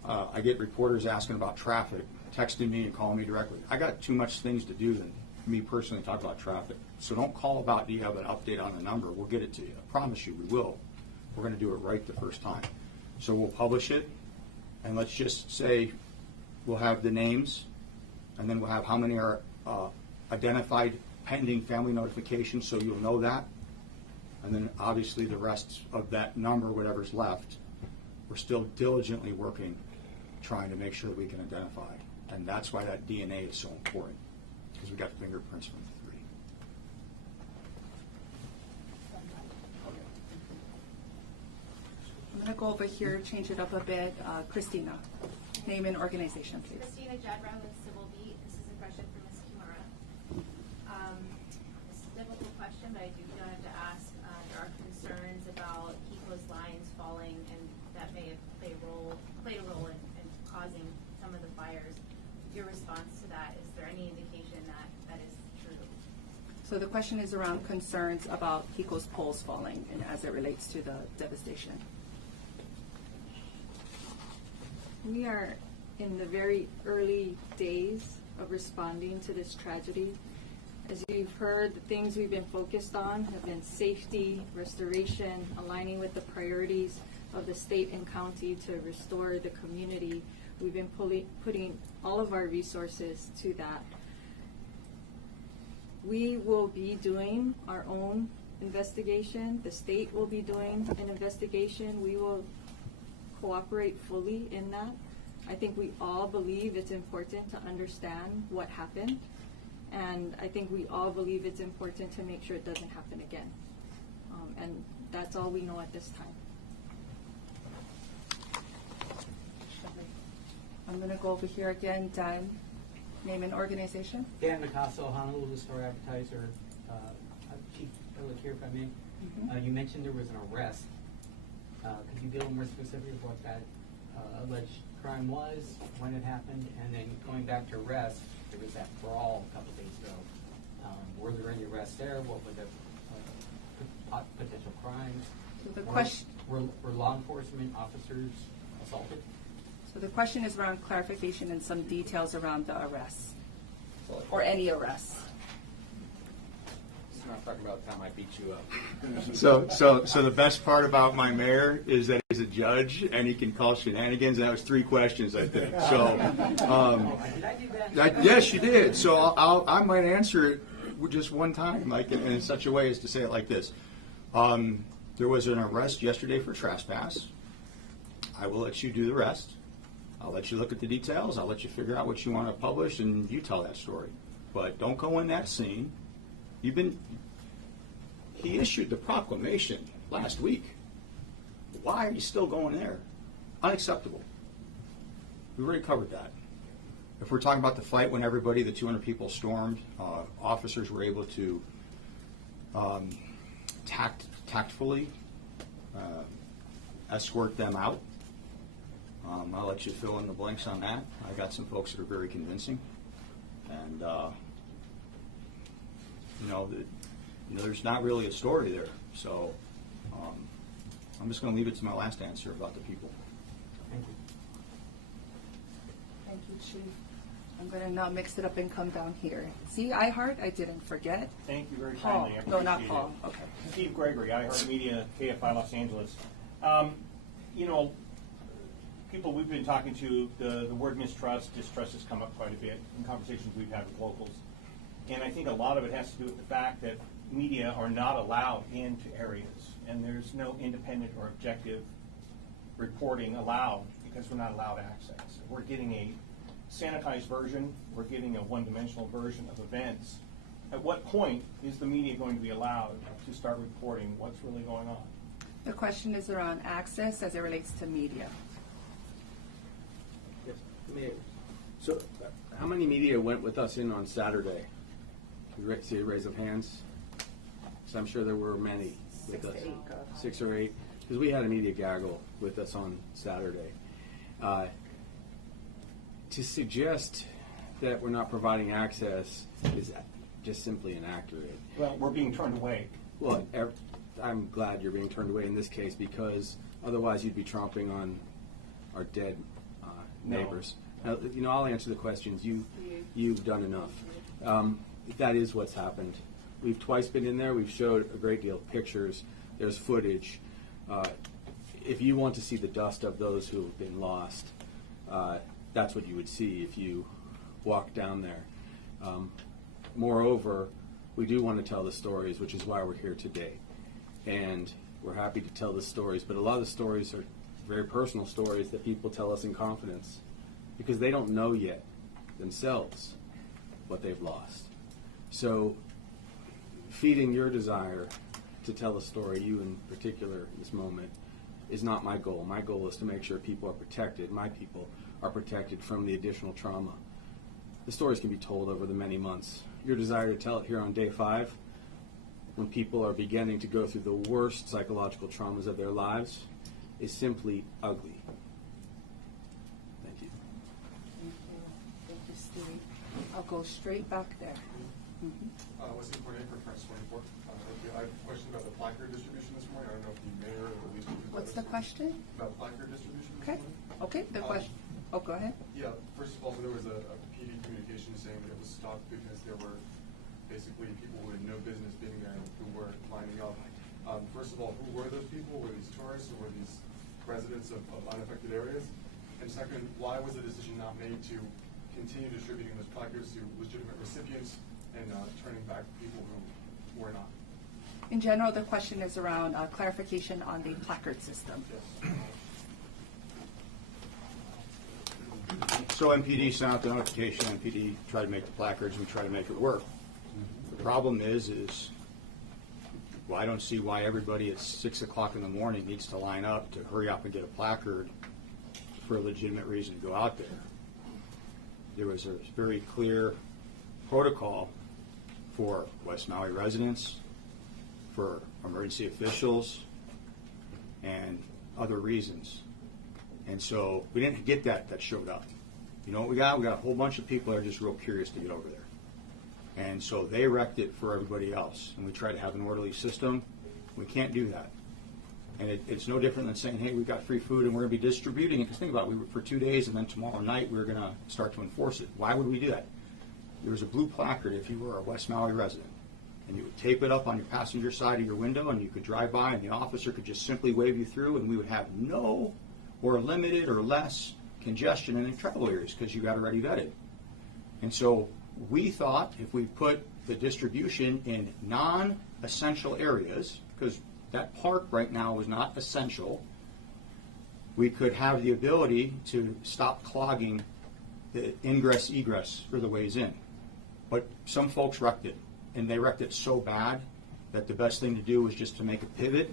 I get reporters asking about traffic, texting me and calling me directly. I got too much things to do than me personally talk about traffic. So don't call about, do you have an update on the number? We'll get it to you. I promise you we will. We're going to do it right the first time. So we'll publish it, and let's just say we'll have the names, and then we'll have how many are identified pending family notification, so you'll know that. And then obviously the rest of that number, whatever's left, we're still diligently working, trying to make sure that we can identify. And that's why that DNA is so important, because we got fingerprints from the 3. I'm going to go over here, change it up a bit. Christina, name and organization, please. Christina Jadra with Civil Beat. This is a question for Ms. Kimura. This is a difficult question, but I do feel I have to ask. There are concerns about Kiko's lines falling, and that may have played a role in causing some of the fires. Your response to that, is there any indication that that is true? So the question is around concerns about Kiko's poles falling and as it relates to the devastation. We are in the very early days of responding to this tragedy. As you've heard, the things we've been focused on have been safety, restoration, aligning with the priorities of the state and county to restore the community. We've been putting all of our resources to that. We will be doing our own investigation. The state will be doing an investigation. We will cooperate fully in that. I think we all believe it's important to understand what happened, and I think we all believe it's important to make sure it doesn't happen again. And that's all we know at this time. I'm going to go over here again. Dan, name and organization. Dan Nicasso, Honolulu Star Advertiser, Chief Public here, if I may. You mentioned there was an arrest. Could you be a little more specific of what that alleged crime was, when it happened, and then going back to arrest, there was that brawl a couple days ago. Were there any arrests there? What were the potential crimes? So the question were law enforcement officers assaulted? So the question is around clarification and some details around the arrests, or any arrests. I'm not talking about the time I beat you up. So the best part about my mayor is that he's a judge and he can call shenanigans. And that was 3 questions, I think. So, yes, you did. So I might answer it just one time, like in such a way as to say it like this. There was an arrest yesterday for trespass. I will let you do the rest. I'll let you look at the details. I'll let you figure out what you want to publish, and you tell that story. But don't go in that scene. He issued the proclamation last week. Why are you still going there? Unacceptable. We already covered that. If we're talking about the fight when the 200 people stormed, officers were able to tactfully escort them out. I'll let you fill in the blanks on that. I got some folks that are very convincing. And, there's not really a story there. So I'm just going to leave it to my last answer about the people. Thank you. Thank you, Chief. I'm going to now mix it up and come down here. See, iHeart, I didn't forget. Thank you very Paul. kindly. I No, not appreciate Paul. it. Okay. Steve Gregory, iHeart Media, KFI Los Angeles. You know, people we've been talking to, the word distrust has come up quite a bit in conversations we've had with locals. And I think a lot of it has to do with the fact that media are not allowed into areas, and there's no independent or objective reporting allowed because we're not allowed access. We're getting a sanitized version, we're getting a one-dimensional version of events. At what point is the media going to be allowed to start reporting what's really going on? The question is around access as it relates to media. Yes, Mayor. So, how many media went with us in on Saturday? You see a raise of hands? So I'm sure there were many with us. 6 or 8. Because we had a media gaggle with us on Saturday. To suggest that we're not providing access is just simply inaccurate. Well, we're being turned away. Well, I'm glad you're being turned away in this case because otherwise you'd be tromping on our dead neighbors. Now, you know, I'll answer the questions. You've done enough. That is what's happened. We've twice been in there. We've showed a great deal of pictures. There's footage. If you want to see the dust of those who have been lost, that's what you would see if you walk down there. Moreover, we do want to tell the stories, which is why we're here today. And we're happy to tell the stories, but a lot of the stories are very personal stories that people tell us in confidence because they don't know yet themselves what they've lost. So feeding your desire to tell a story, you in particular in this moment, is not my goal. My goal is to make sure people are protected, my people are protected from the additional trauma. The stories can be told over the many months. Your desire to tell it here on day 5, when people are beginning to go through the worst psychological traumas of their lives, is simply ugly. Thank you. Thank you, Stevie. I'll go straight back there. Wesley Cornet for Press 24. I have a question about the placard distribution this morning. I don't know if the mayor or the lead. What's the question? About placard distribution this Okay. morning. Okay, the question. Oh, go ahead. Yeah, first of all, there was a PD communication saying that it was stopped because there were basically people who had no business being there who were lining up. First of all, who were those people? Were these tourists or were these residents of unaffected areas? And second, why was the decision not made to continue distributing those placards to legitimate recipients and turning back people who were not? In general, the question is around clarification on the placard system. So MPD sent out the notification. MPD tried to make the placards. We tried to make it work. The problem is well, I don't see why everybody at 6 o'clock in the morning needs to line up to hurry up and get a placard for a legitimate reason to go out there. There was a very clear protocol for West Maui residents, for emergency officials, and other reasons. And so we didn't get that showed up. You know what we got? We got a whole bunch of people that are just real curious to get over there. And so they wrecked it for everybody else. And we tried to have an orderly system. We can't do that. And it's no different than saying, hey, we've got free food and we're going to be distributing it. Because think about it, we were for 2 days and then tomorrow night we were going to start to enforce it. Why would we do that? There was a blue placard if you were a West Maui resident. And you would tape it up on your passenger side of your window and you could drive by and the officer could just simply wave you through and we would have no or limited or less congestion in the travel areas because you got already vetted. And so we thought if we put the distribution in non-essential areas, because that park right now is not essential, we could have the ability to stop clogging the ingress-egress for the ways in. But some folks wrecked it, and they wrecked it so bad that the best thing to do was just to make a pivot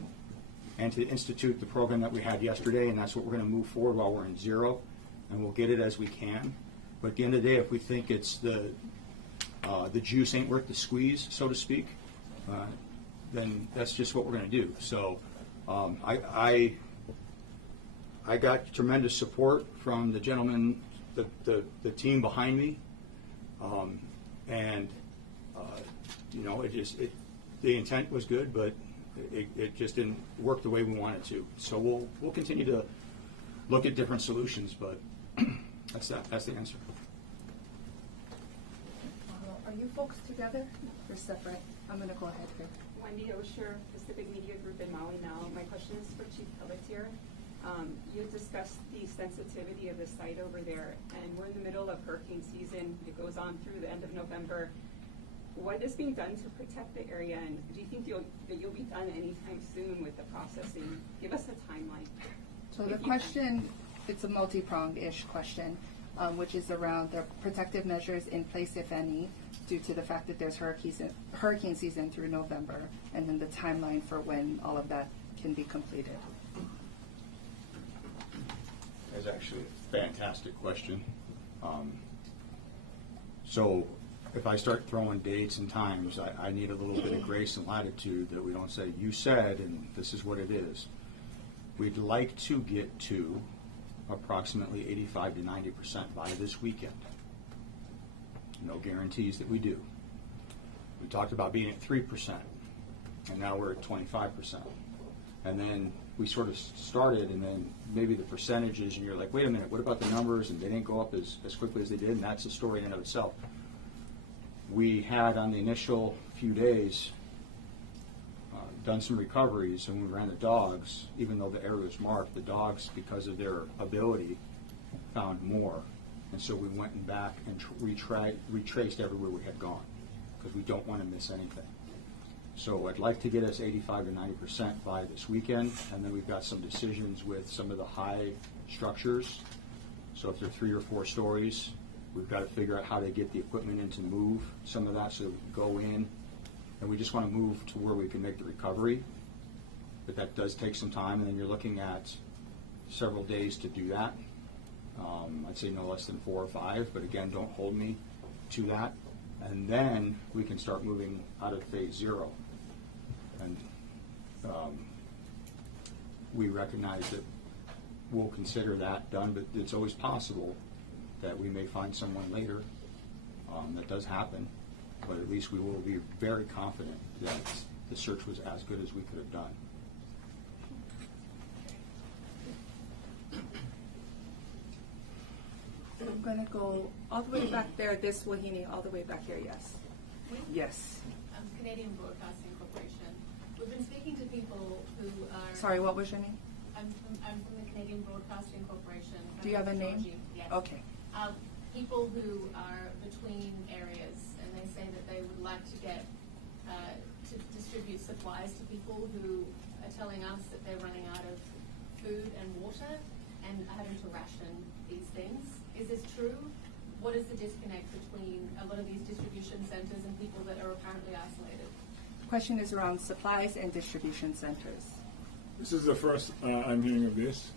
and to institute the program that we had yesterday, and that's what we're going to move forward while we're in 0, and we'll get it as we can. But at the end of the day, if we think it's the juice ain't worth the squeeze, so to speak, then that's just what we're going to do. So I got tremendous support from the gentleman, the team behind me, and you know, the intent was good, but it just didn't work the way we wanted to. So we'll continue to look at different solutions, but that's the answer. Are you folks together or separate? I'm going to go ahead here. Wendy Osher, Pacific Media Group in Maui now. My question is for Chief Pelletier. you discussed the sensitivity of the site over there, and we're in the middle of hurricane season. It goes on through the end of November. What is being done to protect the area, and do you think you'll be done anytime soon with the processing? Give us a timeline. So the question, it's a multi-pronged-ish question, which is around the protective measures in place, if any, due to the fact that there's hurricane season through November, and then the timeline for when all of that can be completed. That's actually a fantastic question. So if I start throwing dates and times, I need a little bit of grace and latitude that we don't say, you said, and this is what it is. We'd like to get to approximately 85 to 90% by this weekend. No guarantees that we do. We talked about being at 3%, and now we're at 25%. And then we sort of started, and then maybe the percentages, and you're like, wait a minute, what about the numbers? And they didn't go up as quickly as they did, and that's a story in and of itself. We had, on the initial few days, done some recoveries, and we ran the dogs, even though the area was marked, the dogs, because of their ability, found more. And so we went and back and retraced everywhere we had gone, because we don't want to miss anything. So I'd like to get us 85 to 90% by this weekend, and then we've got some decisions with some of the high structures. So if they're 3 or 4 stories, we've got to figure out how to get the equipment in to move some of that so that we can go in. And we just want to move to where we can make the recovery. But that does take some time, and then you're looking at several days to do that. I'd say no less than 4 or 5, but again, don't hold me to that. And then we can start moving out of phase 0. And we recognize that we'll consider that done, but it's always possible that we may find someone later. That does happen, but at least we will be very confident that the search was as good as we could have done. I'm going to go all the way back there, this Wahine, all the way back here, yes. Yes. Canadian Broadcasting Corporation. We've been speaking to people who are... Sorry, what was your name? I'm from the Canadian Broadcasting Corporation. Do you have a name? Yes. Okay. People who are between areas, and they say that they would like to get to distribute supplies to people who are telling us that they're running out of food and water and having to ration these things. Is this true? What is the disconnect between a lot of these distribution centers and people that are apparently isolated? The question is around supplies and distribution centers. This is the first I'm hearing of this.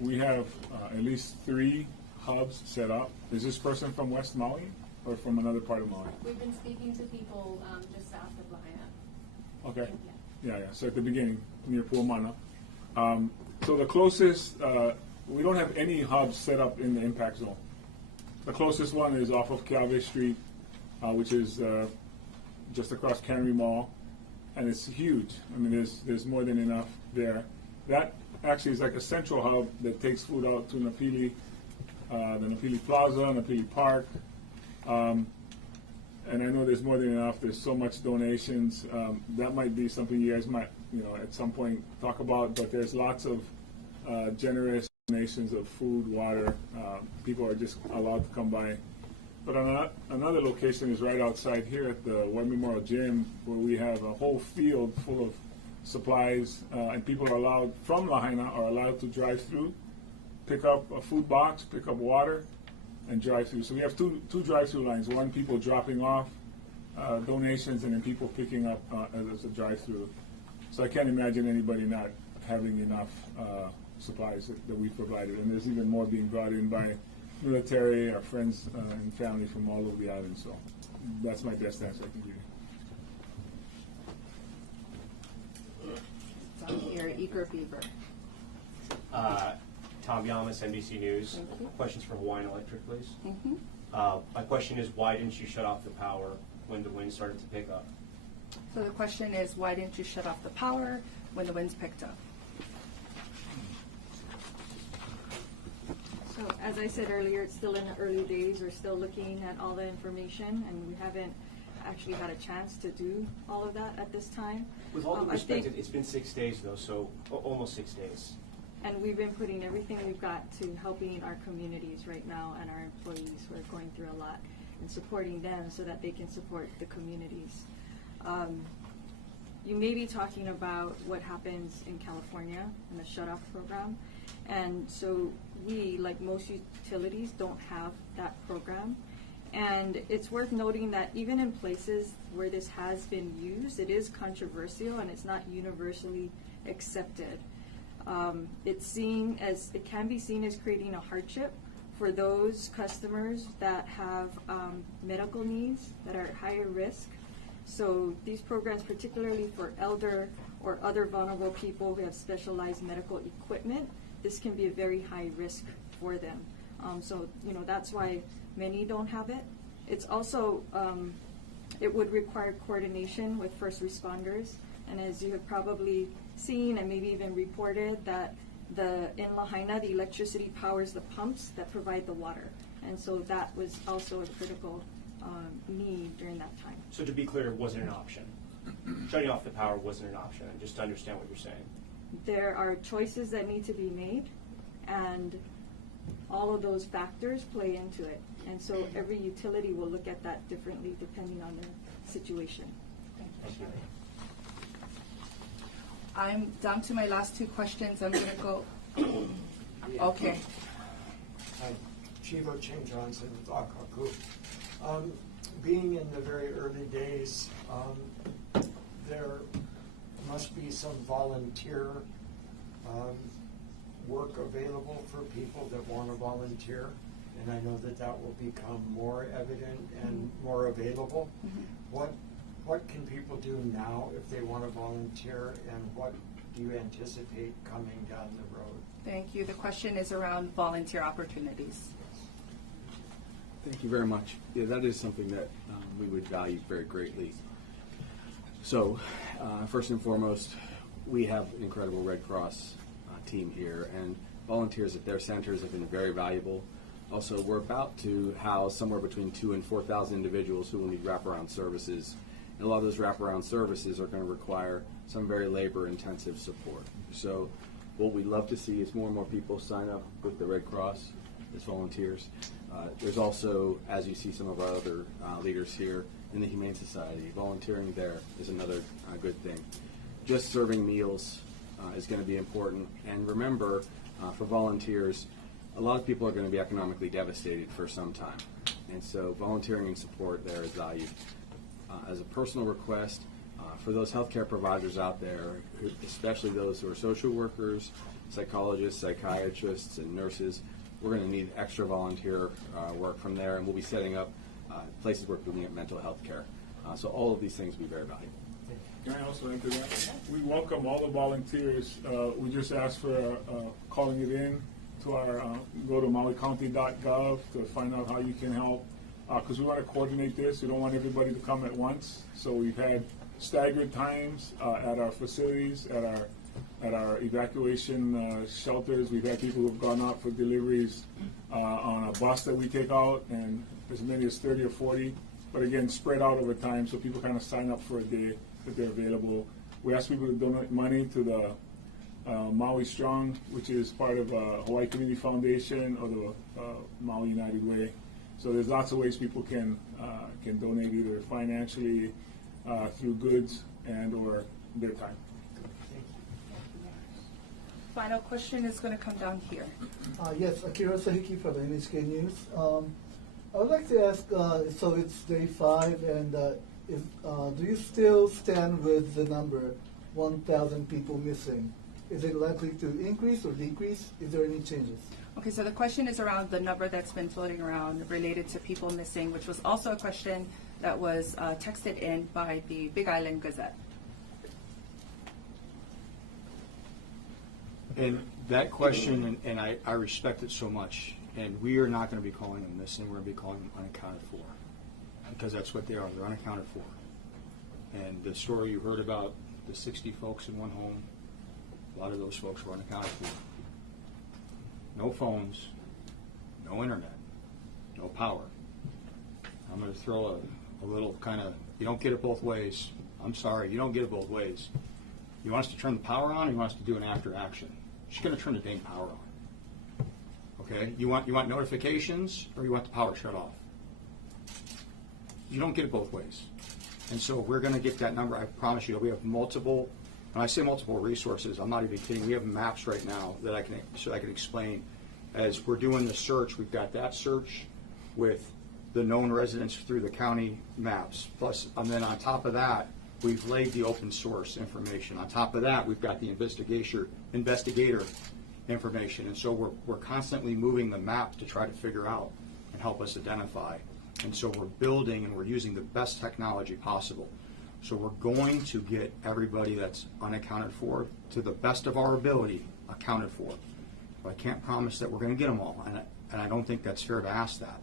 We have at least 3 hubs set up. Is this person from West Maui or from another part of Maui? We've been speaking to people just south of Lahaina. Okay. Yeah. So at the beginning, near Puamana. So the closest, we don't have any hubs set up in the impact zone. The closest one is off of Keawe Street, which is just across Cannery Mall, and it's huge. I mean, there's more than enough there. That actually is like a central hub that takes food out to Napili, the Napili Plaza, Napili Park, and I know there's more than enough. There's so much donations. That might be something you guys might, at some point talk about. But there's lots of generous donations of food, water. People are just allowed to come by. But another location is right outside here at the War Memorial Gym, where we have a whole field full of supplies, and people are allowed from Lahaina are allowed to drive through, pick up a food box, pick up water, and drive through. So we have two drive-through lines. One, people dropping off donations, and then people picking up as a drive-through. So I can't imagine anybody not having enough supplies that we provided. And there's even more being brought in by military, our friends and family from all over the island. So that's my best answer I can give you. Down here, Eager Beaver. Tom Yamas, NBC News. Questions for Hawaiian Electric, please. My question is, why didn't you shut off the power when the wind started to pick up? So the question is, why didn't you shut off the power when the winds picked up? So as I said earlier, it's still in the early days. We're still looking at all the information, and we haven't actually had a chance to do all of that at this time. With all due respect, it's been 6 days, though, so almost 6 days. And we've been putting everything we've got to helping our communities right now and our employees who are going through a lot and supporting them so that they can support the communities. You may be talking about what happens in California in the shut-off program. And so we, like most utilities, don't have that program. And it's worth noting that even in places where this has been used, it is controversial and it's not universally accepted. It can be seen as creating a hardship for those customers that have medical needs that are at higher risk. So these programs, particularly for elder or other vulnerable people who have specialized medical equipment, this can be a very high risk for them. So that's why many don't have it. It's also, it would require coordination with first responders. And as you have probably seen and maybe even reported, that in Lahaina, the electricity powers the pumps that provide the water. And so that was also a critical need during that time. So to be clear, it wasn't an option. Shutting off the power wasn't an option, just to understand what you're saying. There are choices that need to be made, and all of those factors play into it. And so every utility will look at that differently depending on the situation. Thank you. I'm down to my last two questions. I'm going to go. Okay. Chivo Ching Johnson with Akaku. Being in the very early days, there must be some volunteer work available for people that want to volunteer, and I know that that will become more evident and more available. What can people do now if they want to volunteer, and what do you anticipate coming down the road? Thank you. The question is around volunteer opportunities. Thank you very much. Yeah, that is something that we would value very greatly. So, first and foremost, we have an incredible Red Cross team here, and volunteers at their centers have been very valuable. Also, we're about to house somewhere between 2,000 and 4,000 individuals who will need wraparound services. And a lot of those wraparound services are going to require some very labor-intensive support. So what we'd love to see is more and more people sign up with the Red Cross as volunteers. There's also, as you see some of our other leaders here in the Humane Society, volunteering there is another good thing. Just serving meals is going to be important. And remember, for volunteers, a lot of people are going to be economically devastated for some time. And so volunteering and support there is valued. As a personal request, for those healthcare providers out there, especially those who are social workers, psychologists, psychiatrists, and nurses, we're going to need extra volunteer work from there, and we'll be setting up places where people can get mental health care. So all of these things will be very valuable. Can I also enter that? We welcome all the volunteers. We just ask for calling it in to our, go to mauicounty.gov to find out how you can help, because we want to coordinate this. We don't want everybody to come at once. So we've had staggered times at our facilities, at our evacuation shelters. We've had people who have gone out for deliveries on a bus that we take out, and as many as 30 or 40. But again, spread out over time, so people kind of sign up for a day that they're available. We ask people to donate money to the Maui Strong, which is part of Hawaii Community Foundation or the Maui United Way. So there's lots of ways people can donate, either financially, through goods, and or their time. Final question is going to come down here. Yes, Akira Sahiki from NHK News. I would like to ask, so it's day 5, and do you still stand with the number 1,000 people missing? Is it likely to increase or decrease? Is there any changes? Okay, so the question is around the number that's been floating around related to people missing, which was also a question that was texted in by the Big Island Gazette. And that question, and I respect it so much, and we are not going to be calling them missing, we're going to be calling them unaccounted for, because that's what they are, they're unaccounted for. And the story you heard about the 60 folks in one home, a lot of those folks were unaccounted for. No phones, no internet, no power. I'm going to throw a little kind of, you don't get it both ways. I'm sorry, you don't get it both ways. You want us to turn the power on, or you want us to do an after action? she's going to turn the dang power on. Okay? You want notifications, or you want the power shut off? You don't get it both ways. And so we're going to get that number. I promise you, we have multiple. When I say multiple resources, I'm not even kidding. We have maps right now that I can explain. As we're doing the search, we've got that search with the known residents through the county maps. Plus, and then on top of that, we've laid the open source information. On top of that, we've got the investigator information. And so we're constantly moving the map to try to figure out and help us identify. And so we're building and we're using the best technology possible. So we're going to get everybody that's unaccounted for, to the best of our ability, accounted for. But I can't promise that we're going to get them all, and I don't think that's fair to ask that.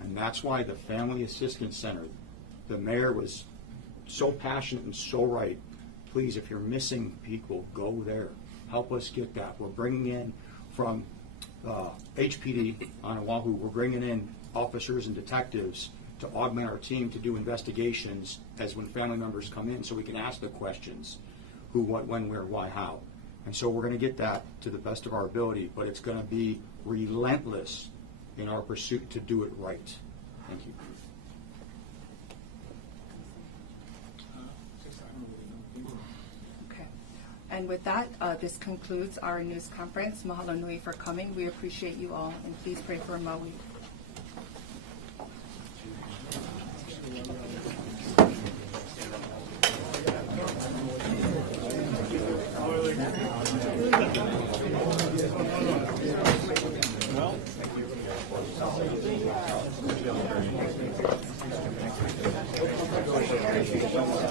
And that's why the Family Assistance Center, the mayor was so passionate and so right. Please, if you're missing people, go there. Help us get that. We're bringing in from HPD on Oahu, we're bringing in officers and detectives to augment our team to do investigations as when family members come in, so we can ask the questions: who, what, when, where, why, how. And so we're going to get that to the best of our ability, but it's going to be relentless in our pursuit to do it right. Thank you. Okay. And with that, this concludes our news conference. Mahalo nui for coming. We appreciate you all, and please pray for Maui. Well,